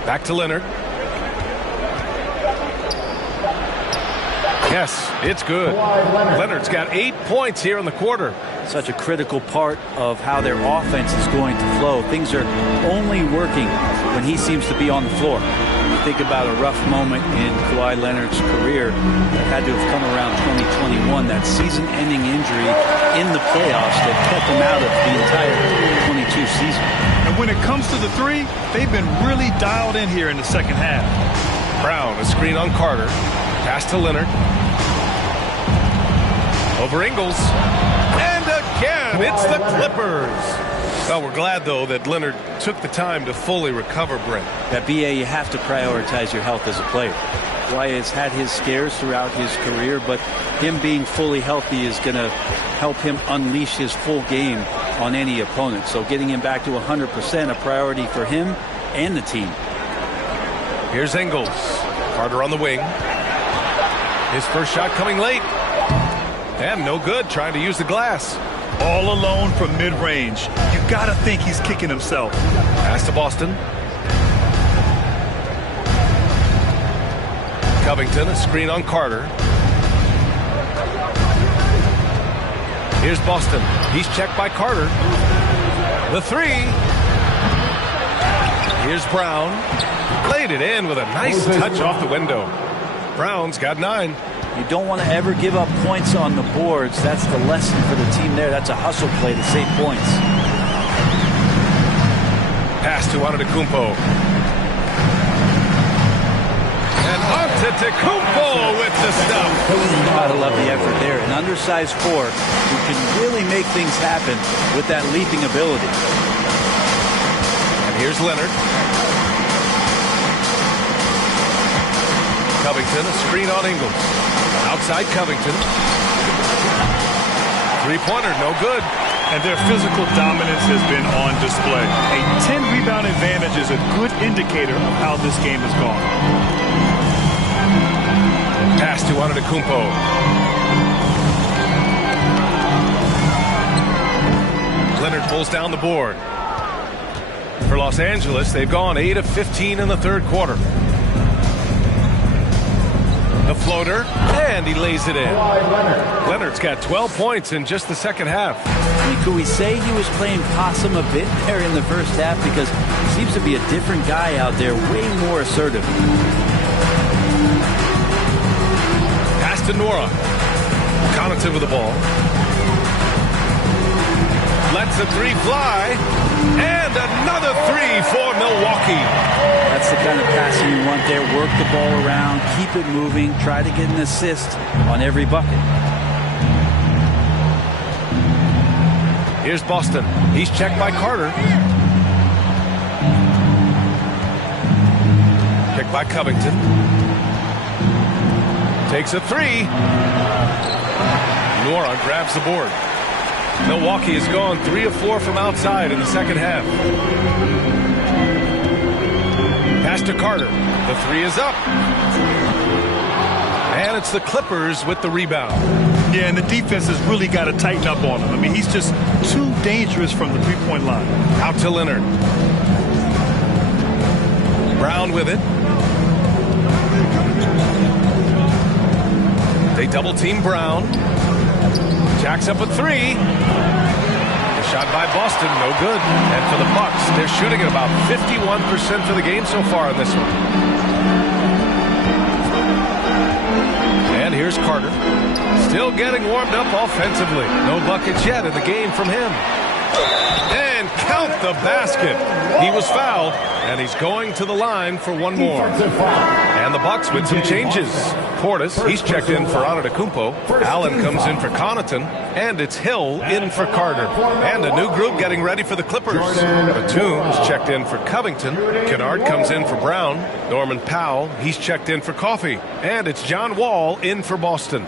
Back to Leonard. Yes, it's good. Leonard's got 8 points here in the quarter. Such a critical part of how their offense is going to flow. Things are only working when he seems to be on the floor. You think about a rough moment in Kawhi Leonard's career that had to have come around 2021, that season-ending injury in the playoffs that kept him out of the entire 22 season. And when it comes to the three, they've been really dialed in here in the second half. Brown, a screen on Carter. Pass to Leonard. Over Ingles. And again, it's the Clippers. Well, we're glad, though, that Leonard took the time to fully recover, Brent. That BA, you have to prioritize your health as a player. Kawhi has had his scares throughout his career, but him being fully healthy is going to help him unleash his full game on any opponent. So getting him back to 100%, a priority for him and the team. Here's Ingles. Carter on the wing. His first shot coming late. And no good, trying to use the glass. All alone from mid-range. You got to think he's kicking himself. Pass to Boston. Covington, a screen on Carter. Here's Boston. He's checked by Carter. The three. Here's Brown. Laid it in with a nice touch off the window. Brown's got 9. You don't want to ever give up points on the boards. That's the lesson for the team there. That's a hustle play to save points. Pass to Antetokounmpo. And Antetokounmpo with the stuff. Gotta love the effort there. An undersized 4 who can really make things happen with that leaping ability. And here's Leonard. Covington, a screen on Ingles. Outside Covington. Three-pointer, no good. And their physical dominance has been on display. A 10-rebound advantage is a good indicator of how this game has gone. Pass to Antetokounmpo. Leonard pulls down the board. For Los Angeles, they've gone 8 of 15 in the third quarter. The floater, and he lays it in. Leonard's got 12 points in just the second half. Could we say he was playing possum a bit there in the first half? Because he seems to be a different guy out there, way more assertive. Pass to Nora. Connaughton with the ball. Lets the three fly. And another 3 for Milwaukee. That's the kind of passing you want there. Work the ball around, keep it moving, try to get an assist on every bucket. Here's Boston. He's checked by Carter. Checked by Covington. Takes a 3. Nora grabs the board. Milwaukee has gone 3 of 4 from outside in the second half. Pass to Carter. The 3 is up. And it's the Clippers with the rebound. Yeah, and the defense has really got to tighten up on him. I mean, he's just too dangerous from the three-point line. Out to Leonard. Brown with it. They double-team Brown. Jacks up a 3. The shot by Boston, no good. And for the Bucks, they're shooting at about 51% for the game so far on this one. And here's Carter. Still getting warmed up offensively. No buckets yet in the game from him. And count the basket. He was fouled, and he's going to the line for one more. And the Bucks with some changes. Portis, he's checked in for Antetokounmpo. Allen comes in for Connaughton. And it's Hill in for Carter. And a new group getting ready for the Clippers. Batum's checked in for Covington. Kennard comes in for Brown. Norman Powell, he's checked in for Coffey. And it's John Wall in for Boston.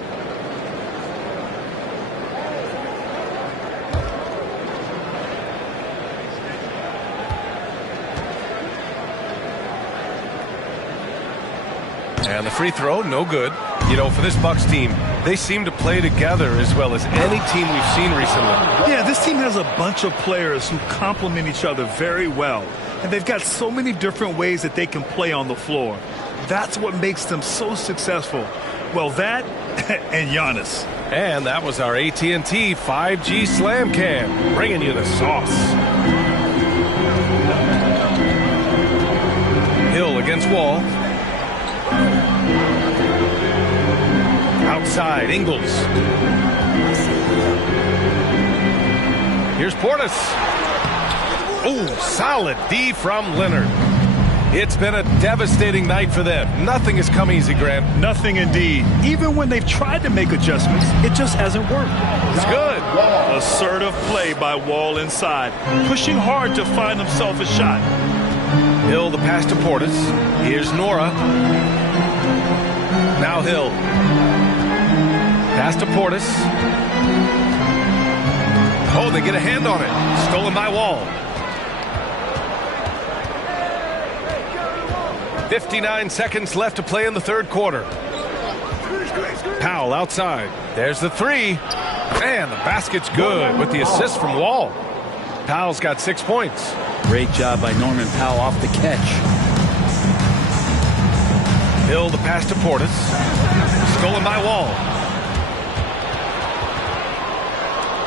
And the free throw, no good. You know, for this Bucks team, they seem to play together as well as any team we've seen recently. Yeah, this team has a bunch of players who complement each other very well. And they've got so many different ways that they can play on the floor. That's what makes them so successful. Well, that and Giannis. And that was our AT&T 5G Slam Cam, bringing you the sauce. Hill against Wall. Outside, Ingles. Here's Portis. Oh, solid D from Leonard. It's been a devastating night for them. Nothing has come easy, Grant. Nothing indeed. Even when they've tried to make adjustments, it just hasn't worked. It's good. Assertive play by Wall inside, pushing hard to find himself a shot. Hill, the pass to Portis. Here's Nora. Now Hill. Pass to Portis. Oh, they get a hand on it. Stolen by Wall. 59 seconds left to play in the third quarter. Powell outside. There's the three. And the basket's good with the assist from Wall. Powell's got 6 points. Great job by Norman Powell off the catch. Hill, the pass to Portis. Stolen by Wall.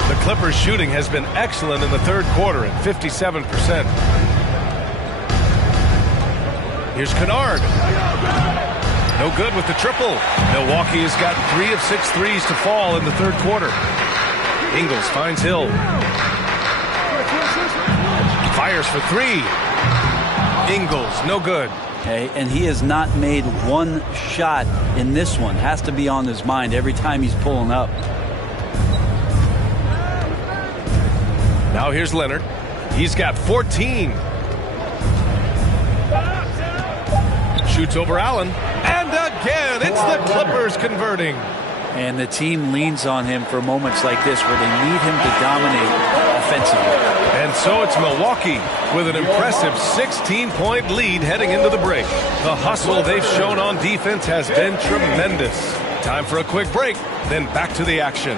The Clippers' shooting has been excellent in the third quarter at 57%. Here's Kennard. No good with the triple. Milwaukee has got 3 of 6 threes to fall in the third quarter. Ingles finds Hill. Fires for 3. Ingles, no good. Okay, and he has not made one shot in this one. Has to be on his mind every time he's pulling up. Now here's Leonard. He's got 14. Shoots over Allen. And again, it's the Clippers converting. And the team leans on him for moments like this where they need him to dominate offensively. And so it's Milwaukee with an impressive 16-point lead heading into the break. The hustle they've shown on defense has been tremendous. Time for a quick break, then back to the action.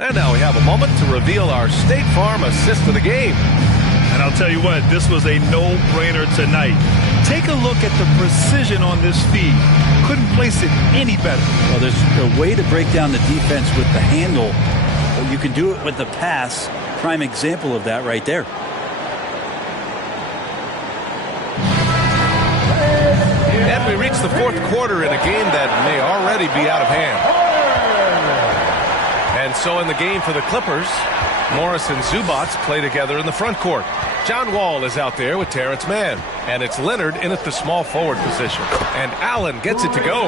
And now we have a moment to reveal our State Farm assist of the game. And I'll tell you what, this was a no-brainer tonight. Take a look at the precision on this feed. Couldn't place it any better. Well, there's a way to break down the defense with the handle. But you can do it with the pass. Prime example of that right there. And we reach the fourth quarter in a game that may already be out of hand. And so in the game for the Clippers, Morris and Zubac play together in the front court. John Wall is out there with Terrence Mann. And it's Leonard in at the small forward position. And Allen gets it to go.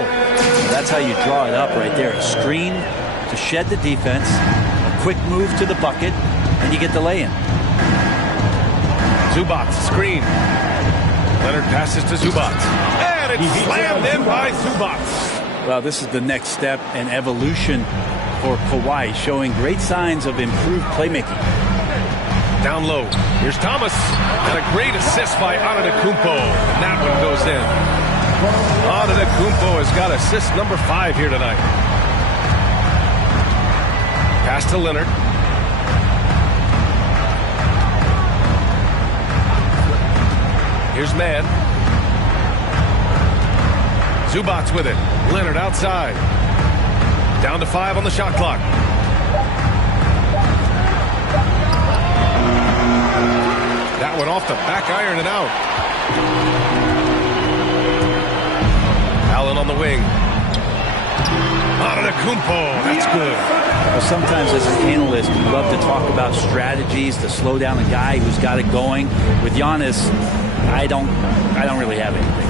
That's how you draw it up right there. A screen to shed the defense, a quick move to the bucket, and you get the lay-in. Zubac, screen. Leonard passes to Zubac. And it's slammed in by Zubac. Well, this is the next step in evolution for Kawhi, showing great signs of improved playmaking. Down low. Here's Thomas. And a great assist by Antetokounmpo. And that one goes in. Antetokounmpo has got assist number 5 here tonight. Pass to Leonard. Here's Mann. Zubac with it. Leonard outside. Down to 5 on the shot clock. That went off the back iron and out. Allen on the wing. Antetokounmpo. That's good. Well, sometimes as an analyst, you love to talk about strategies to slow down a guy who's got it going. With Giannis, I don't really have anything.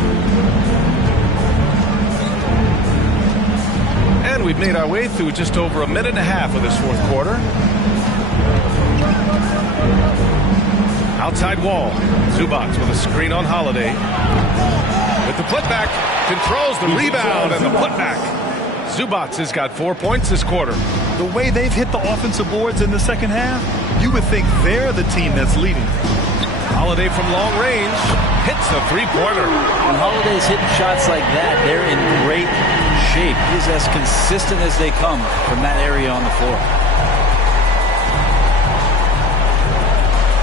And we've made our way through just over a minute and a half of this fourth quarter. Outside wall. Zubac with a screen on Holiday. With the putback. Controls the rebound and the putback. Zubac has got 4 points this quarter. The way they've hit the offensive boards in the second half, you would think they're the team that's leading. Holiday from long range hits the three-pointer. When Holiday's hitting shots like that, they're in great shape. He's as consistent as they come from that area on the floor.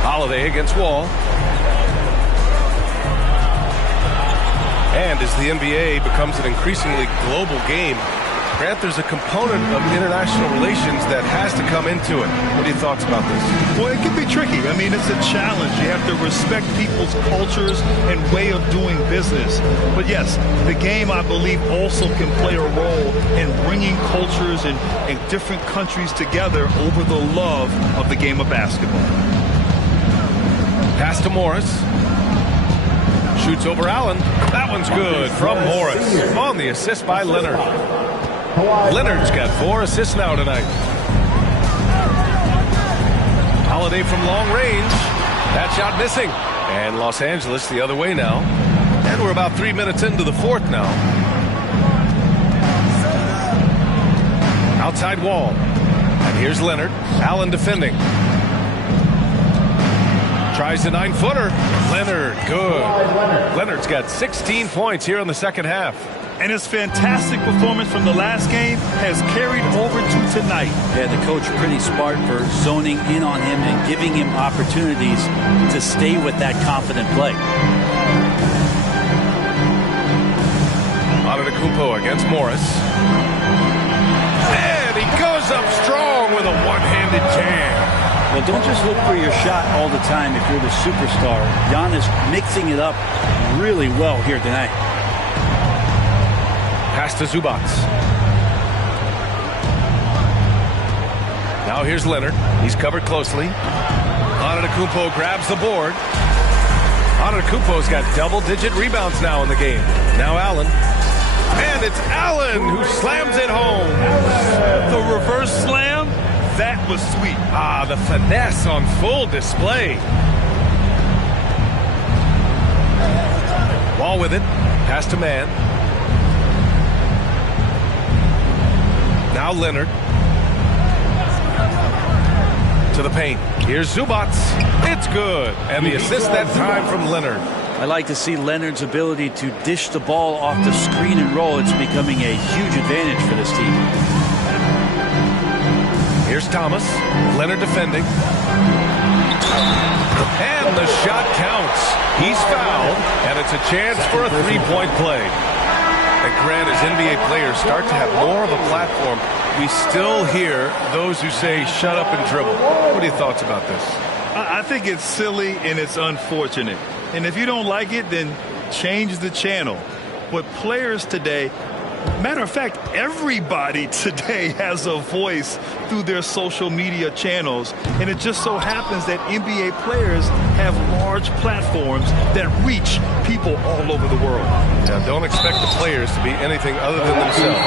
Holiday against Wall. And as the NBA becomes an increasingly global game, Grant, there's a component of international relations that has to come into it. What are your thoughts about this? Well, it can be tricky. I mean, it's a challenge. You have to respect people's cultures and way of doing business. But yes, the game, I believe, also can play a role in bringing cultures and different countries together over the love of the game of basketball. Pass to Morris. Shoots over Allen. That one's good from Morris. On the assist by Leonard. Leonard's got 4 assists now tonight. Holiday from long range. That shot missing. And Los Angeles the other way now. And we're about 3 minutes into the fourth now. Outside wall. And here's Leonard. Allen defending. Tries the 9-footer. Leonard, good. Leonard's got 16 points here in the second half. And his fantastic performance from the last game has carried over to tonight. Yeah, the coach pretty smart for zoning in on him and giving him opportunities to stay with that confident play. Antetokounmpo against Morris. And he goes up strong with a one-handed jam. Well, don't just look for your shot all the time if you're the superstar. Giannis mixing it up really well here tonight. Pass to Zubac. Now here's Leonard. He's covered closely. Antetokounmpo grabs the board. Antetokounmpo's got double-digit rebounds now in the game. Now Allen. And it's Allen who slams it home. The reverse slam, that was sweet. Ah, the finesse on full display. Wall with it. Pass to man. Now Leonard. To the paint. Here's Zubac. It's good. And the assist that time from Leonard. I like to see Leonard's ability to dish the ball off the screen and roll. It's becoming a huge advantage for this team. Here's Thomas. Leonard defending. And the shot counts. He's fouled. And it's a chance for a three-point play. And Grant, as NBA players start to have more of a platform, we still hear those who say, shut up and dribble. What are your thoughts about this? I think it's silly and it's unfortunate. And if you don't like it, then change the channel. But players today, matter of fact, everybody today has a voice through their social media channels. And it just so happens that NBA players have large platforms that reach people all over the world. Now, don't expect the players to be anything other than themselves.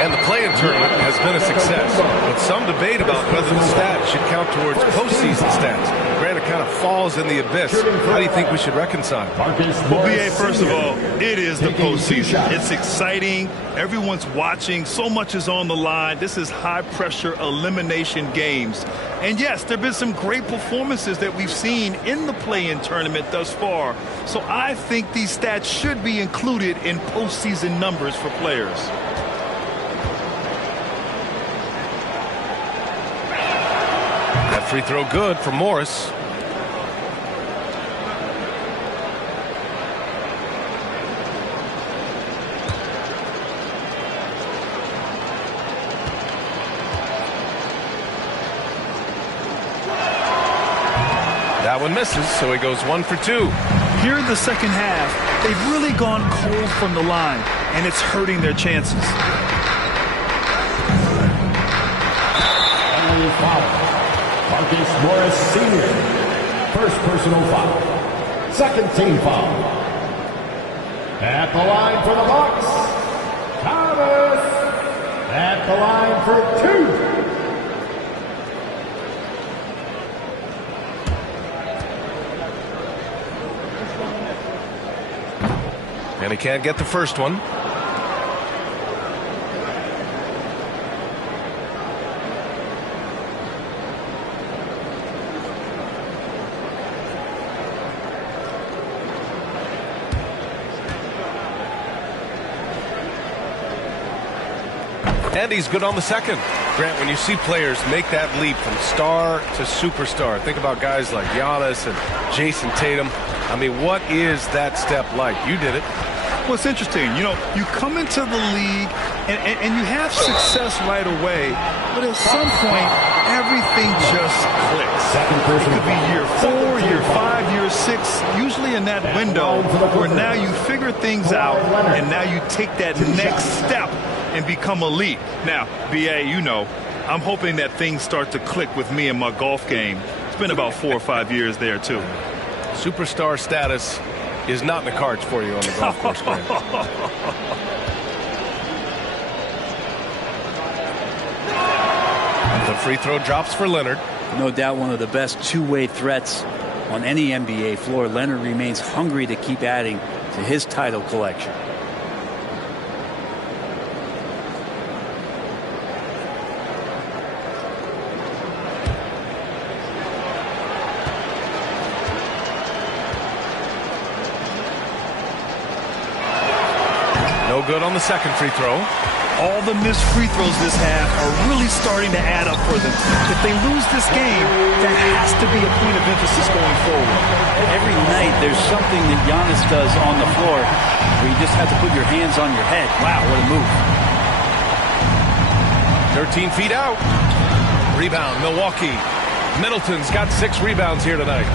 And the play-in tournament has been a success. But some debate about whether the stats should count towards postseason stats. Grant, it kind of falls in the abyss. How do you think we should reconcile? Well, B.A., first of all, it is the postseason. It's exciting. Everyone's watching. So much is on the line. This is high-pressure elimination games. And, yes, there have been some great performances that we've seen in the play-in tournament thus far. So I think these stats should be included in postseason numbers for players. That free throw good for Morris. That one misses, so he goes 1 for 2. Here in the second half, they've really gone cold from the line, and it's hurting their chances. And foul. Marcus Morris Sr. First personal foul. Second team foul. At the line for the Bucks, Thomas. At the line for 2. And he can't get the first one. And he's good on the second. Grant, when you see players make that leap from star to superstar, think about guys like Giannis and Jason Tatum. I mean, what is that step like? You did it. Well, it's interesting. You know, you come into the league and you have success right away, but at some point, everything just clicks. It could be year 4, year 5, year 6, usually in that window where now you figure things out and now you take that next step and become elite. Now, BA, you know, I'm hoping that things start to click with me in my golf game. It's been about 4 or 5 years there, too. Superstar status is not in the cards for you on the golf course, Grant. The free throw drops for Leonard. No doubt one of the best two-way threats on any NBA floor. Leonard remains hungry to keep adding to his title collection. No good on the second free throw. All the missed free throws this half are really starting to add up for them. If they lose this game, that has to be a point of emphasis going forward. Every night there's something that Giannis does on the floor where you just have to put your hands on your head. Wow, what a move. 13 feet out. Rebound, Milwaukee. Middleton's got 6 rebounds here tonight.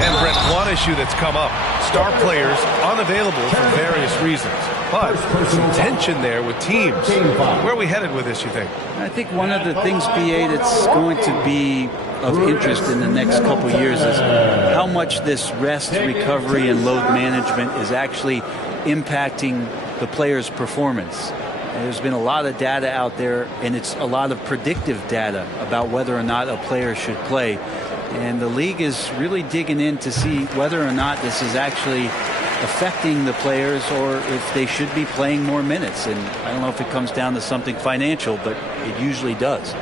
And Brett, one issue that's come up, star players unavailable for various reasons. But some tension there with teams. Where are we headed with this, you think? I think one of the things, BA, that's going to be of interest in the next couple years is how much this rest, recovery, and load management is actually impacting the player's performance. And there's been a lot of data out there, and it's a lot of predictive data about whether or not a player should play. And the league is really digging in to see whether or not this is actually affecting the players or if they should be playing more minutes. And I don't know if it comes down to something financial, but it usually does.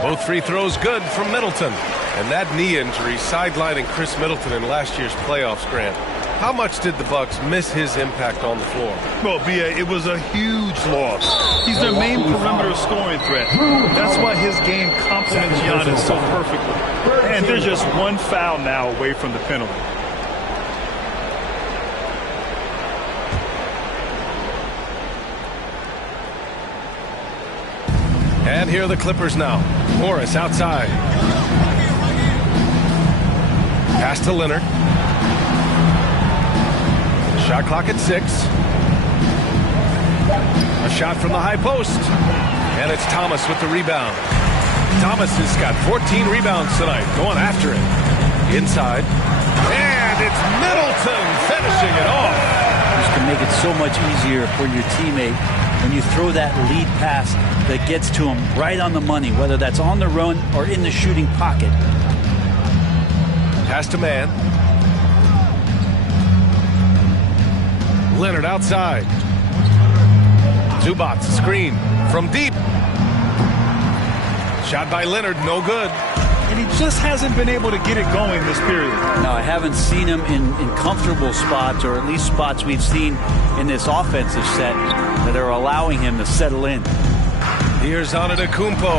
Both free throws good from Middleton. And that knee injury sidelining Chris Middleton in last year's playoffs, Grant. How much did the Bucks miss his impact on the floor? Well, BA, it was a huge loss. He's their main perimeter scoring threat. That's why his game complements Giannis so perfectly. And they're just one foul now away from the penalty. And here are the Clippers now. Morris outside. Pass to Leonard. Shot clock at 6. A shot from the high post. And it's Thomas with the rebound. Thomas has got 14 rebounds tonight, going after it. Inside. And it's Middleton finishing it off. This can make it so much easier for your teammate when you throw that lead pass that gets to him right on the money, whether that's on the run or in the shooting pocket. Pass to man. Leonard outside. Zubac screen from deep. Shot by Leonard, no good. And he just hasn't been able to get it going this period. No, I haven't seen him in comfortable spots, or at least spots we've seen in this offensive set that are allowing him to settle in. Here's Antetokounmpo.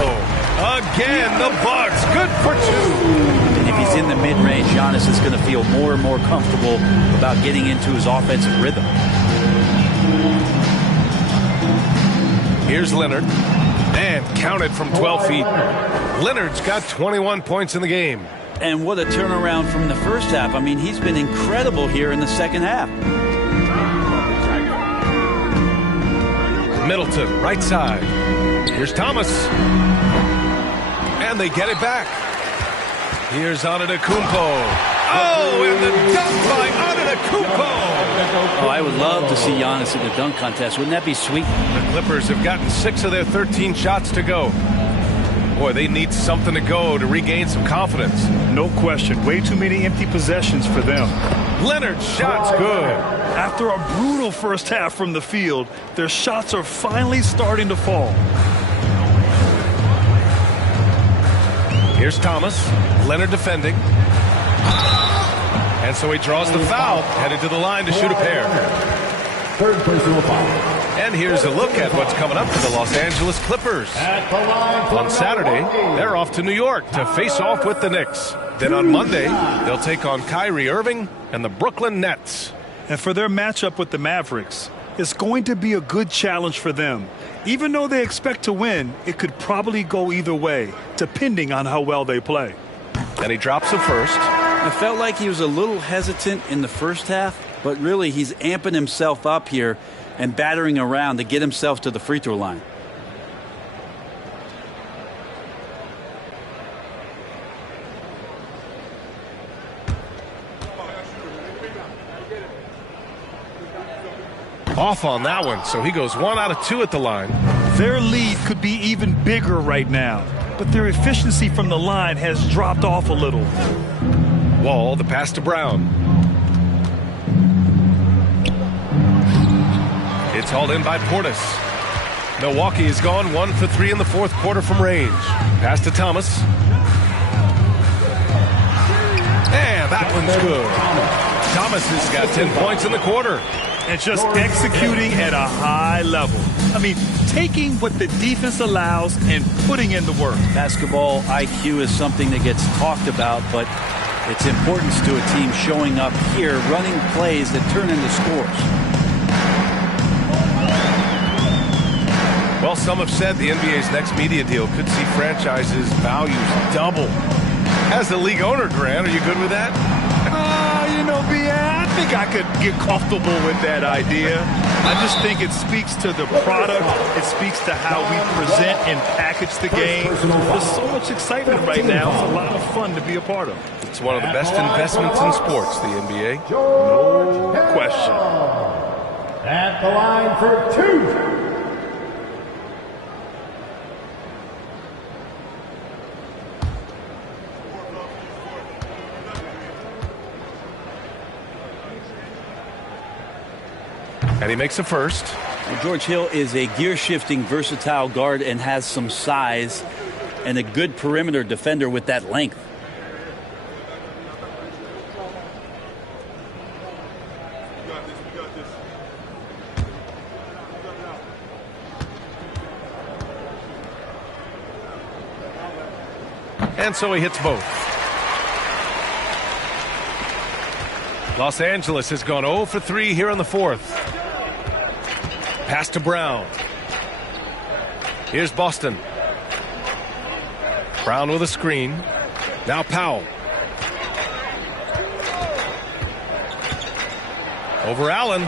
Again, the Bucks, good for 2. And if he's in the mid-range, Giannis is going to feel more and more comfortable about getting into his offensive rhythm. Here's Leonard. And counted from 12 feet. Leonard's got 21 points in the game. And what a turnaround from the first half. I mean, he's been incredible here in the second half. Middleton, right side. Here's Thomas. And they get it back. Here's Antetokounmpo. Oh, and the dunk by Antetokounmpo. Oh, I would love to see Giannis in the dunk contest. Wouldn't that be sweet? The Clippers have gotten 6 of their 13 shots to go. Boy, they need something to go to regain some confidence. No question. Way too many empty possessions for them. Leonard's shot's good. After a brutal first half from the field, their shots are finally starting to fall. Here's Thomas. Leonard defending. And so he draws the foul, headed to the line to shoot a pair. Third personal foul. And here's a look at what's coming up for the Los Angeles Clippers. At the line On Saturday, they're off to New York to face off with the Knicks. Then on Monday, they'll take on Kyrie Irving and the Brooklyn Nets. And for their matchup with the Mavericks, it's going to be a good challenge for them. Even though they expect to win, it could probably go either way, depending on how well they play. And he drops the first. I felt like he was a little hesitant in the first half, but really he's amping himself up here and battering around to get himself to the free throw line. Off on that one, so he goes 1 out of 2 at the line. Their lead could be even bigger right now, but their efficiency from the line has dropped off a little. Wall, the pass to Brown. It's hauled in by Portis. Milwaukee has gone 1 for 3 in the fourth quarter from range. Pass to Thomas. And that one's good. Thomas has got 10 points in the quarter. And just executing at a high level. I mean, taking what the defense allows and putting in the work. Basketball IQ is something that gets talked about, but its importance to a team showing up here, running plays that turn into scores. Well, some have said the NBA's next media deal could see franchises' values double. As the league owner, Grant, are you good with that? You know, I think I could get comfortable with that idea. I just think it speaks to the product. It speaks to how we present and package the game. There's so much excitement right now. It's a lot of fun to be a part of. It's one of the best investments in sports, the NBA. No question. At the line for 2. And he makes a first. Well, George Hill is a gear-shifting, versatile guard and has some size and a good perimeter defender with that length. And so he hits both. Los Angeles has gone 0 for 3 here in the fourth. Pass to Brown. Here's Boston. Brown with a screen. Now Powell. Over Allen.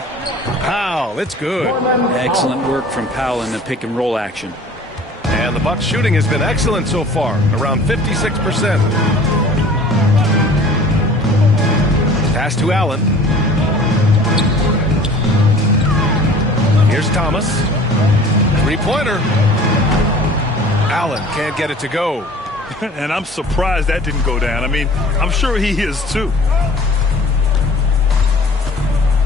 Powell, it's good. Excellent work from Powell in the pick and roll action. And the Bucks shooting has been excellent so far, around 56%. Pass to Allen. Here's Thomas. Three-pointer. Allen can't get it to go. And I'm surprised that didn't go down. I mean, I'm sure he is too.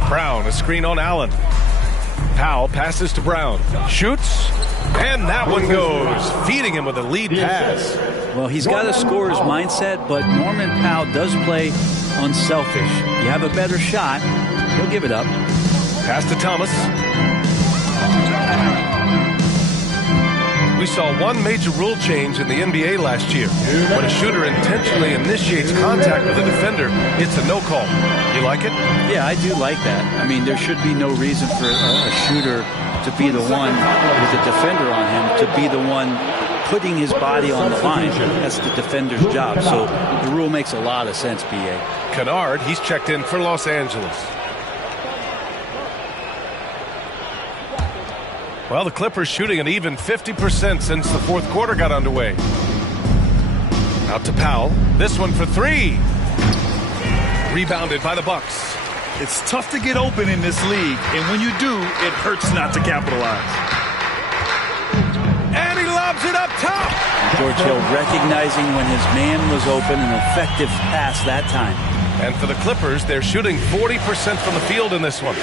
Brown, a screen on Allen. Powell passes to Brown. Shoots. And that one goes, feeding him with a lead pass. Well, he's got a scorer's mindset, but Norman Powell does play unselfish. You have a better shot, he'll give it up. Pass to Thomas. we saw one major rule change in the NBA last year. When a shooter intentionally initiates contact with a defender, it's a no call. You like it? Yeah, I do like that. I mean, there should be no reason for a shooter to be the one with a defender on him, to be the one putting his body on the line. That's the defender's job. So the rule makes a lot of sense, B.A. Kennard, he's checked in for Los Angeles. Well, the Clippers shooting an even 50% since the fourth quarter got underway. Out to Powell. This one for three. Rebounded by the Bucks. It's tough to get open in this league, and when you do, it hurts not to capitalize. And he lobs it up top. George Hill recognizing when his man was open, an effective pass that time. And for the Clippers, they're shooting 40% from the field in this one.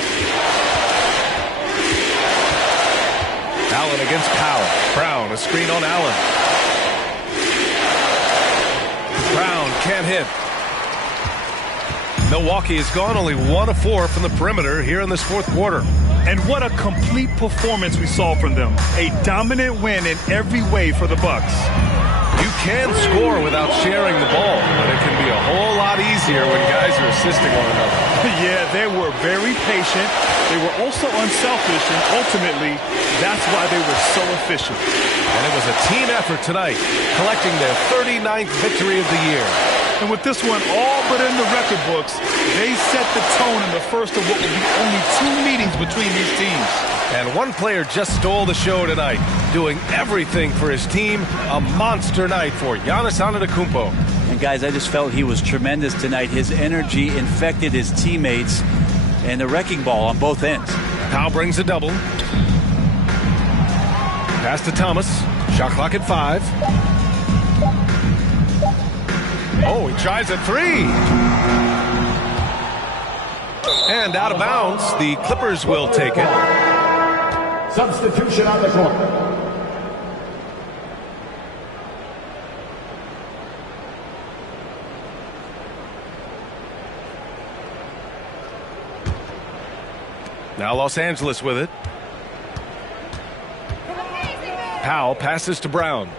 Allen against Powell. Brown, a screen on Allen. Brown can't hit. Milwaukee has gone only 1 of 4 from the perimeter here in this fourth quarter. And what a complete performance we saw from them. A dominant win in every way for the Bucks. You can score without sharing the ball, but it can be a whole lot easier when guys are assisting one another. Yeah, they were very patient. They were also unselfish, and ultimately, that's why they were so efficient. And it was a team effort tonight, collecting their 39th victory of the year. And with this one all but in the record books, they set the tone in the first of what would be only 2 meetings between these teams. And one player just stole the show tonight, doing everything for his team. A monster night for Giannis Antetokounmpo. And guys, I just felt he was tremendous tonight. His energy infected his teammates, and the wrecking ball on both ends. Powell brings a double. Pass to Thomas. Shot clock at 5. Oh, he tries a 3. And out of bounds. The Clippers will take it. Substitution on the court. Now Los Angeles with it. Powell passes to Brown.